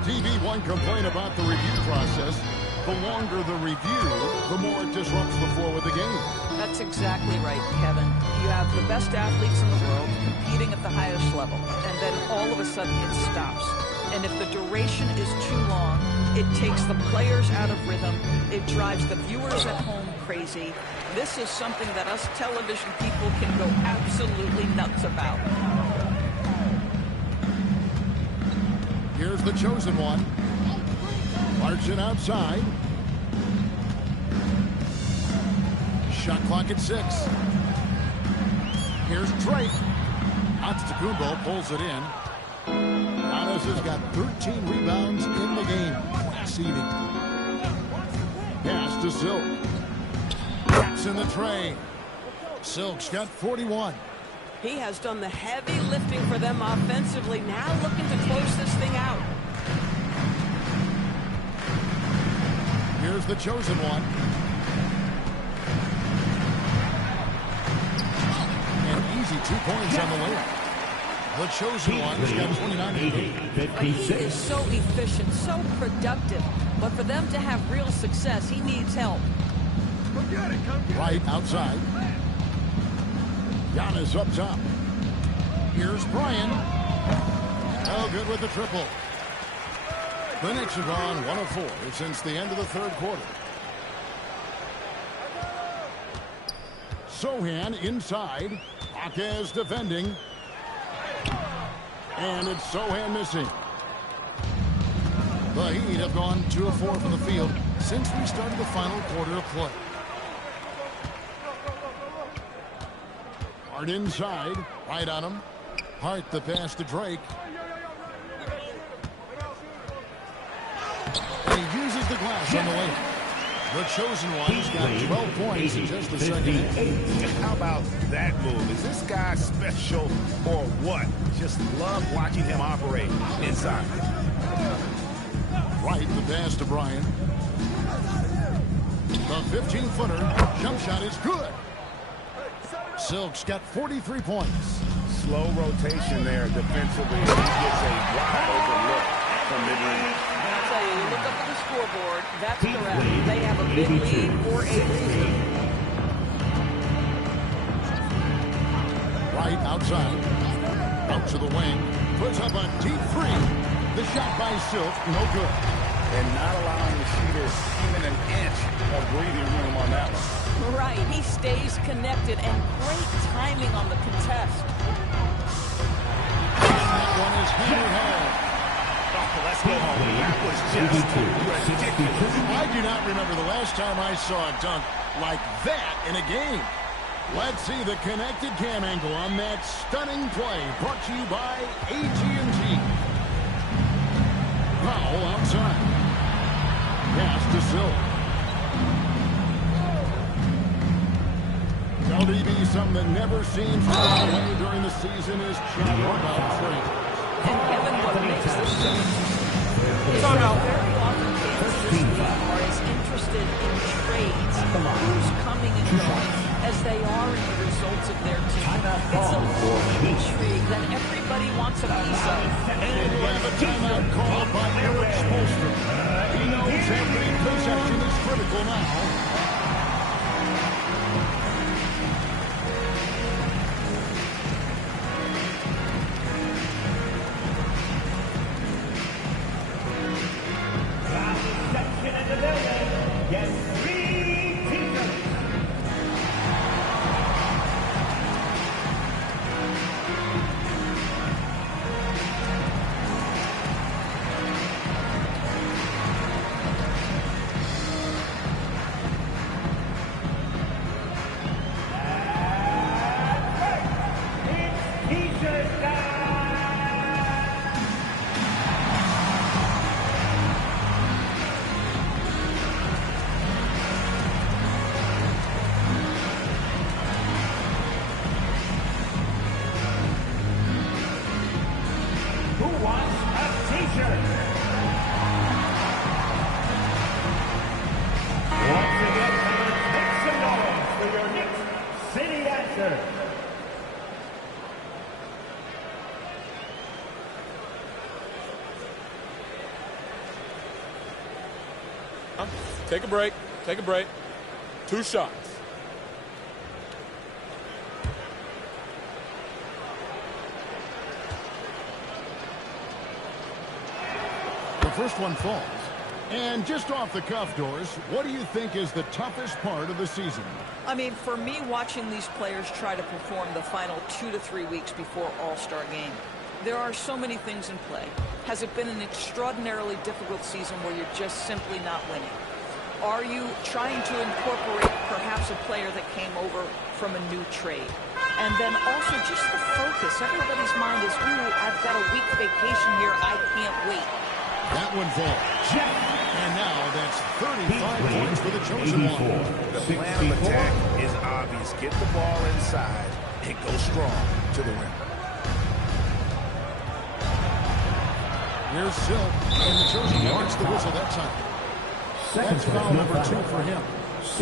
TV one complaint about the review process. The longer the review, the more it disrupts the flow of the game. That's exactly right, Kevin. You have the best athletes in the world competing at the highest level, and then all of a sudden it stops. And if the duration is too long, it takes the players out of rhythm. It drives the viewers at home crazy. This is something that us television people can go absolutely nuts about. Here's the chosen one. Clarkson outside. Shot clock at 6. Here's Drake. Antetokounmpo pulls it in. Giannis has got 13 rebounds in the game. Seeding. Pass to Silk. Taps in the tray. Silk's got 41. He has done the heavy lifting for them offensively. Now looking to close this thing out. Here's the chosen one. And easy 2 points on the layup. The chosen one's got 29 in the game. He is so efficient, so productive. But for them to have real success, he needs help. Right outside. Giannis up top. Here's Bryan. Oh, good with the triple. The Knicks have gone 1 of 4 since the end of the third quarter. Sochan inside. Jaquez defending. And it's Sochan missing. The Heat have gone 2 of 4 from the field since we started the final quarter of play. Hart inside. Right on him. Hart the pass to Drake. And he uses the glass on the way. The chosen one's got 12 points in just the second half. How about that move? Is this guy special or what? Just love watching him operate inside. Right, the pass to Bryan. The 15-footer. Jump shot is good. Silk's got 43 points. Slow rotation there defensively. He gets a wide open look from mid-range. I'll tell you, look up at the scoreboard. That's correct. They have a big lead for a reason. Right outside. Out to the wing. Puts up a deep 3. The shot by Silk, no good. And not allowing the shooters even an inch of breathing room on that one. Right, he stays connected and great timing on the contest. That one is hammered home. Oh, let's go home. That was just ridiculous. I do not remember the last time I saw a dunk like that in a game. Let's see the connected cam angle on that stunning play. Brought to you by AT&T. Powell outside. Pass to Silk. LDB, something that never seems to go away during the season is chatter about trade. And Kevin, what makes this so interesting is how very often fans this league are as interested in trades, who's coming and going, as they are in the results of their team. It's a huge intrigue that everybody wants a piece of. And we have a timeout called by Eric Spoelstra. He knows every possession is critical now. Take a break. Take a break. 2 shots. The first one falls. And just off the cuff, Doris, what do you think is the toughest part of the season? I mean, for me, watching these players try to perform the final 2 to 3 weeks before All-Star game, there are so many things in play. Has it been an extraordinarily difficult season where you're just simply not winning? Are you trying to incorporate perhaps a player that came over from a new trade? And then also just the focus. Everybody's mind is, ooh, I've got a week vacation here. I can't wait. That one falls. And now that's 35 points for the chosen one. The plan of attack is obvious. Get the ball inside and go strong to the rim. Here's Silk, and the chosen one gets the whistle that time. That's foul number 2 for him.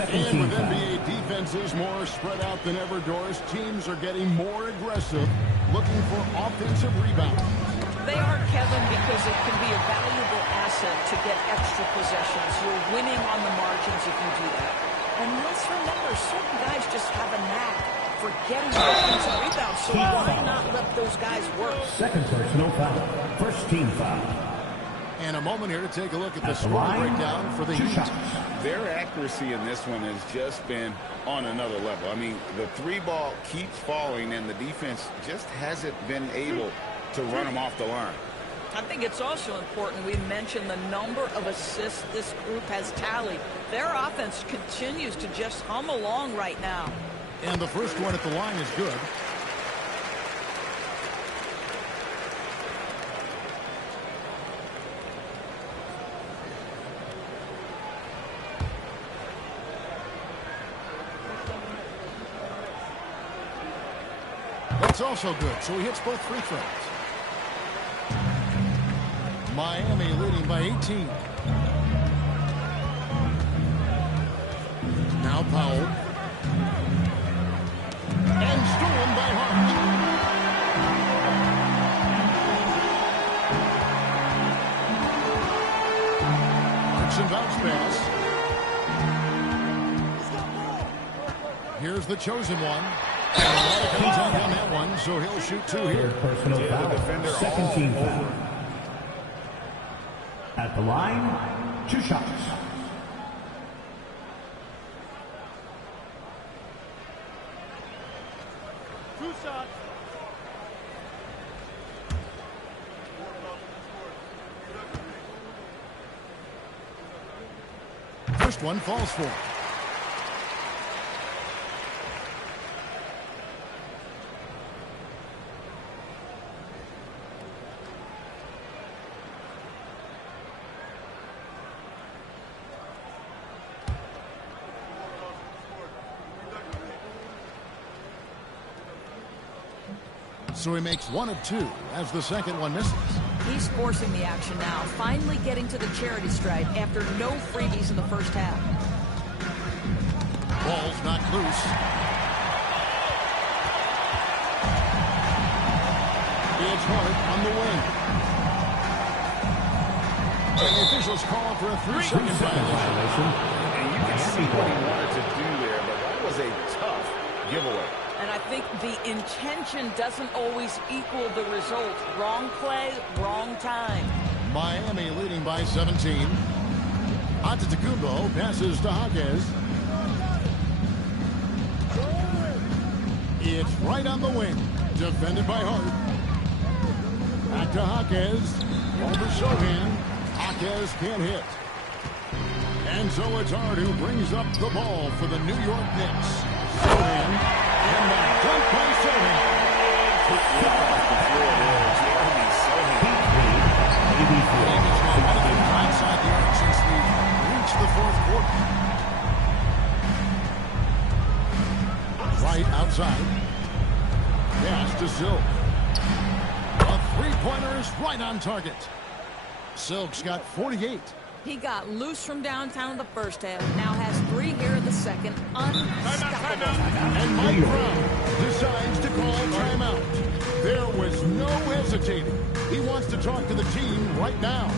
And with NBA defenses more spread out than ever, Doris, teams are getting more aggressive, looking for offensive rebounds. They are, Kevin, because it can be a valuable asset to get extra possessions. You're winning on the margins if you do that. And let's remember, certain guys just have a knack for getting offensive rebounds, so why not let those guys work? Second personal foul. First team foul. And a moment here to take a look at the score breakdown for the Heat. Their accuracy in this one has just been on another level. I mean, the 3-ball keeps falling, and the defense just hasn't been able to run them off the line. I think it's also important we mention the number of assists this group has tallied. Their offense continues to just hum along right now. And the first one at the line is good. That's also good, so he hits both free throws. Miami leading by 18. Now Powell. And stolen by Hart. Some bounce pass. Here's the chosen one. And a lot of contact on that one, so he'll shoot 2 here. Personal foul. Second team foul. At the line, 2 shots. First one falls for him. So he makes 1 of 2 as the second one misses. He's forcing the action now, finally getting to the charity stripe after no freebies in the first half. Ball's knocked loose. It's Hart on the wing. And the officials call for a 3-second violation. And you can see what he wanted to do there, but that was a tough giveaway. And I think the intention doesn't always equal the result. Wrong play, wrong time. Miami leading by 17. Antetokounmpo passes to Hawkes. It's right on the wing. Defended by Hart. Back to Hawkes. Over Sohan. Hawkes can't hit. And so it's Hart who brings up the ball for the New York Knicks. Sohan. And the dunk by Sohan. Outside the arc since we reached the fourth quarter. Right outside. Pass to Silk. A three-pointer is right on target. Silk's got 48. He got loose from downtown in the first half. Now has 3 here in the second. Unstoppable. And Mike Brown decides to call timeout. There was no hesitating. He wants to talk to the team right now.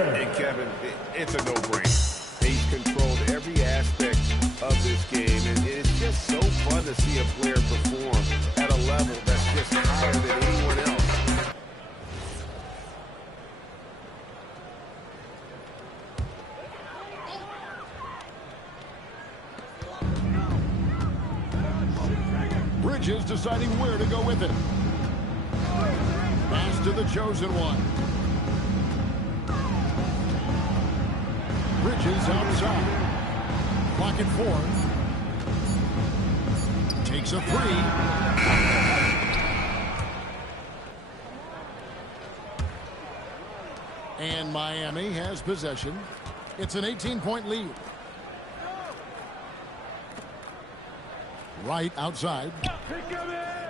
serve. And Kevin, it's a no-brainer. He's controlled every aspect of this game, and it's just so fun to see a player perform at a level that's just higher than anyone else. Bridges deciding where to go with it. Pass to the chosen one. Bridges outside. Clock at 4. Takes a 3. And Miami has possession. It's an 18-point lead. Right outside.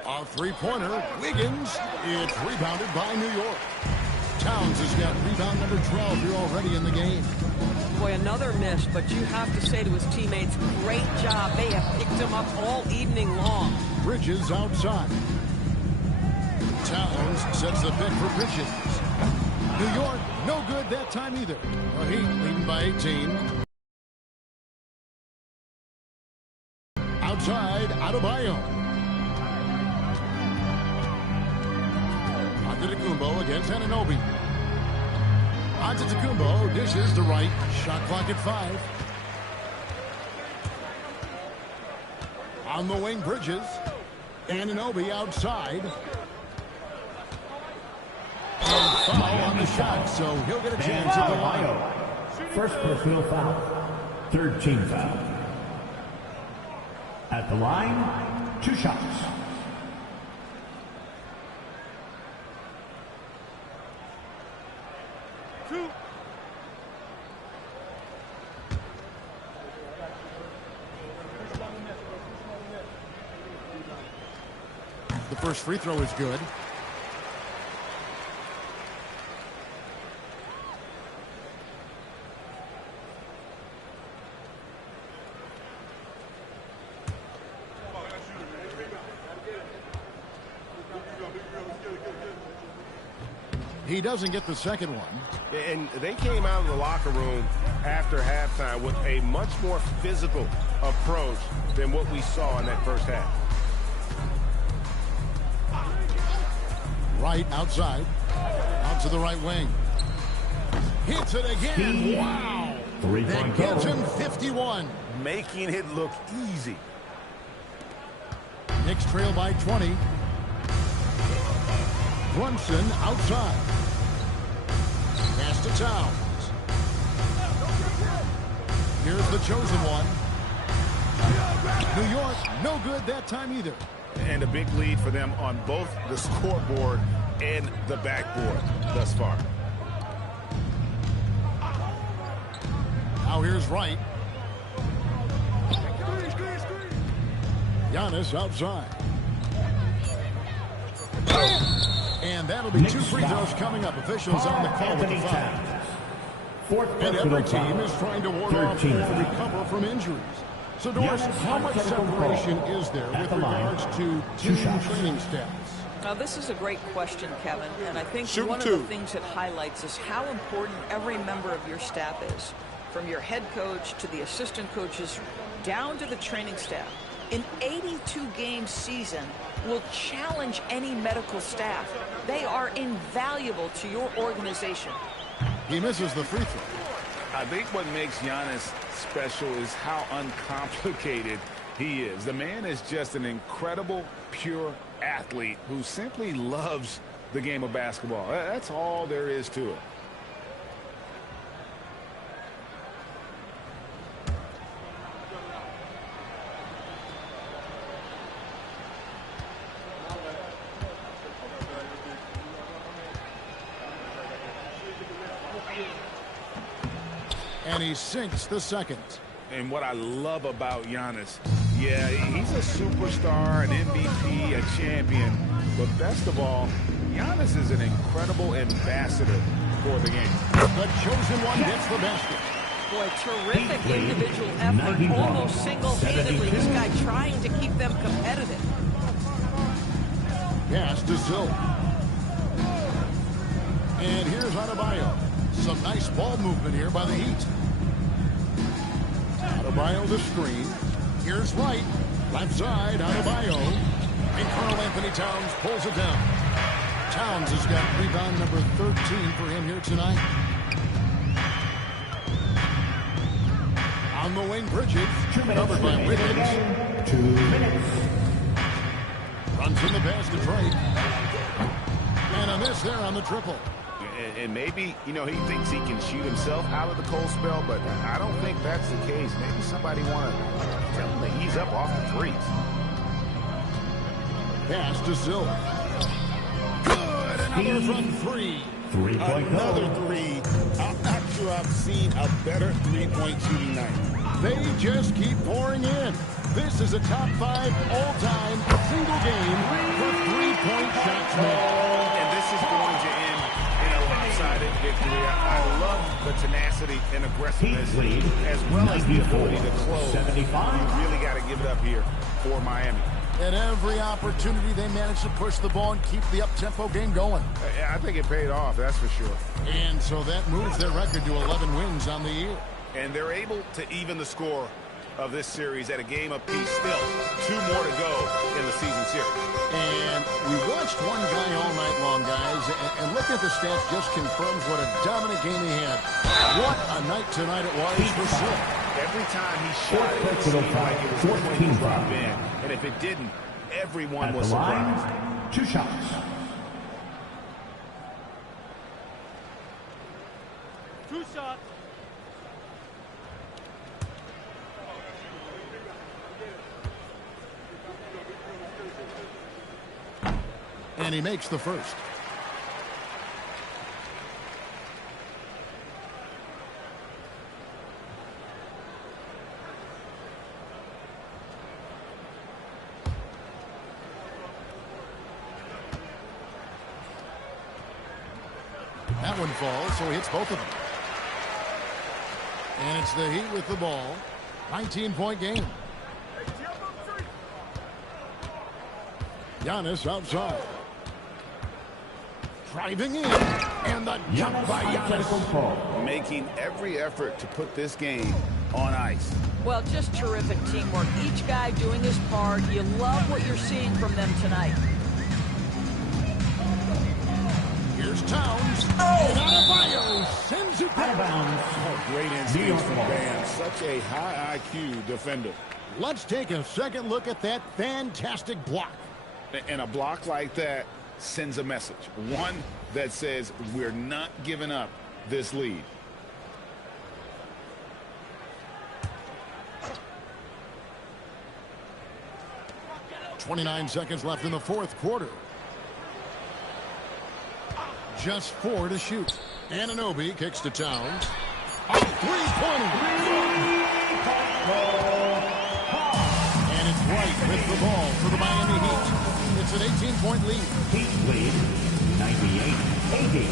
A three-pointer. Wiggins. It's rebounded by New York. Towns has got rebound number 12 here already in the game. Boy, another miss, but you have to say to his teammates, great job. They have picked him up all evening long. Bridges outside. Towns sets the pick for Bridges. New York, no good that time either. The Heat leading by 18. Outside, Adebayo. Antetokounmpo against Anunoby. Antetokounmpo dishes to right. Shot clock at 5. On the wing, Bridges. Anunoby outside. And foul on the shot, so he'll get a chance at the line. First personal foul. Third team foul. At the line, 2 shots. The first free throw is good. He doesn't get the second one. And they came out of the locker room after halftime with a much more physical approach than what we saw in that first half. Right outside. Out to the right wing. Hits it again. Wow. That gives him 51. Making it look easy. Knicks trail by 20. Brunson outside. Pass to Towns. Here's the chosen one. New York, no good that time either. And a big lead for them on both the scoreboard and the backboard thus far. Now here's Wright. Giannis outside. And that'll be 2 free throws coming up. Officials on the call with the foul. And every team is trying to ward off or recover from injuries. So, Doris, how much separation is there with regards to team training staffs? Now, this is a great question, Kevin, and I think one of the things it highlights is how important every member of your staff is, from your head coach to the assistant coaches down to the training staff. An 82-game season will challenge any medical staff. They are invaluable to your organization. He misses the free throw. I think what makes Giannis special is how uncomplicated he is. The man is just an incredible, pure athlete who simply loves the game of basketball. That's all there is to it. And he sinks the second. And what I love about Giannis, yeah, he's a superstar, an MVP, a champion. But best of all, Giannis is an incredible ambassador for the game. The chosen one gets the basket. Boy, terrific individual effort, almost single-handedly. This guy trying to keep them competitive. Pass to Silva. And here's Adebayo. Some nice ball movement here by the Heat. Adebayo the screen. Here's Wright. Left side, Adebayo. And Karl-Anthony Towns pulls it down. Towns has got rebound number 13 for him here tonight. On the wing, Bridges. Covered by Wiggins. 2 minutes. Runs in the pass to Drake. And a miss there on the triple. And maybe, you know, he thinks he can shoot himself out of the cold spell, but I don't think that's the case. Maybe somebody want to tell him to ease up off the threes. Pass to Silva. Good. Another from three. 3-point Another three. I'm not sure I've seen a better three-point shooting night. They just keep pouring in. This is a top 5 all-time single game for three-point shots made. And this is going to end in a lopsided victory. I love the tenacity and aggressiveness as well as the ability to close. 75. You really got to give it up here for Miami. At every opportunity, they managed to push the ball and keep the up-tempo game going. I think it paid off, that's for sure. And so that moves their record to 11 wins on the year. And they're able to even the score of this series at a game apiece. Still 2 more to go in the season series. And we watched one guy all night long, guys, and looking at the stats just confirms what a dominant game he had. What a night tonight it was for Silva. Every time he shot it seemed like it was going to drop in. And if it didn't, everyone was surprised. 2 shots. And he makes the first. That one falls, so he hits both of them. And it's the Heat with the ball. 19-point game. Giannis outside. Driving in, and the jump by Giannis. Making every effort to put this game on ice. Well, just terrific teamwork. Each guy doing his part. You love what you're seeing from them tonight. Here's Towns. And Adebayo sends it out of bounds. Oh, great instincts from Bam. Such a high IQ defender. Let's take a second look at that fantastic block. And a block like that sends a message. One that says we're not giving up this lead. .29 seconds left in the fourth quarter. Just 4 to shoot. Anunoby kicks to Towns. Oh, three-pointer. And it's Wright with the ball for the Miami Heat. It's an 18-point lead. Heat lead, 98-80.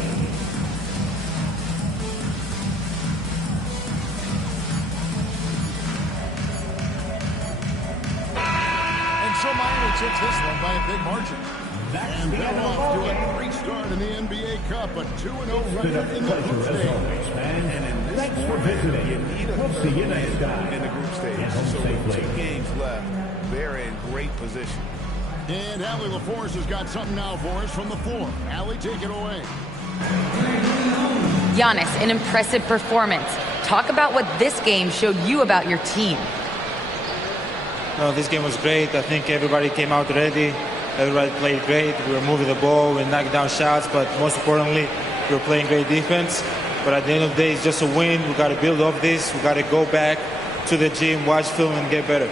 So Miami takes this one by a big margin. And they're off to a great start in the NBA Cup, a 2-0 record in the group stage. And in this Thanks for visiting. you need a We'll see you next time. in the group stage. And home So with safely. 2 games left, they're in great position. And Allie LaForce has got something now for us from the floor. Allie, take it away. Giannis, an impressive performance. Talk about what this game showed you about your team. No, this game was great. I think everybody came out ready. Everybody played great. We were moving the ball. We knocked down shots. But most importantly, we were playing great defense. But at the end of the day, it's just a win. We got to build off this. We got to go back to the gym, watch film, and get better.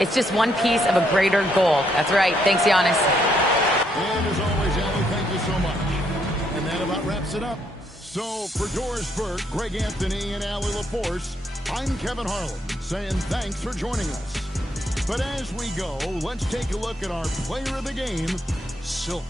It's just one piece of a greater goal. That's right. Thanks, Giannis. And as always, Allie, thank you so much. And that about wraps it up. So for Doris Burke, Greg Anthony, and Allie LaForce, I'm Kevin Harlan saying thanks for joining us. But as we go, let's take a look at our player of the game, Silva.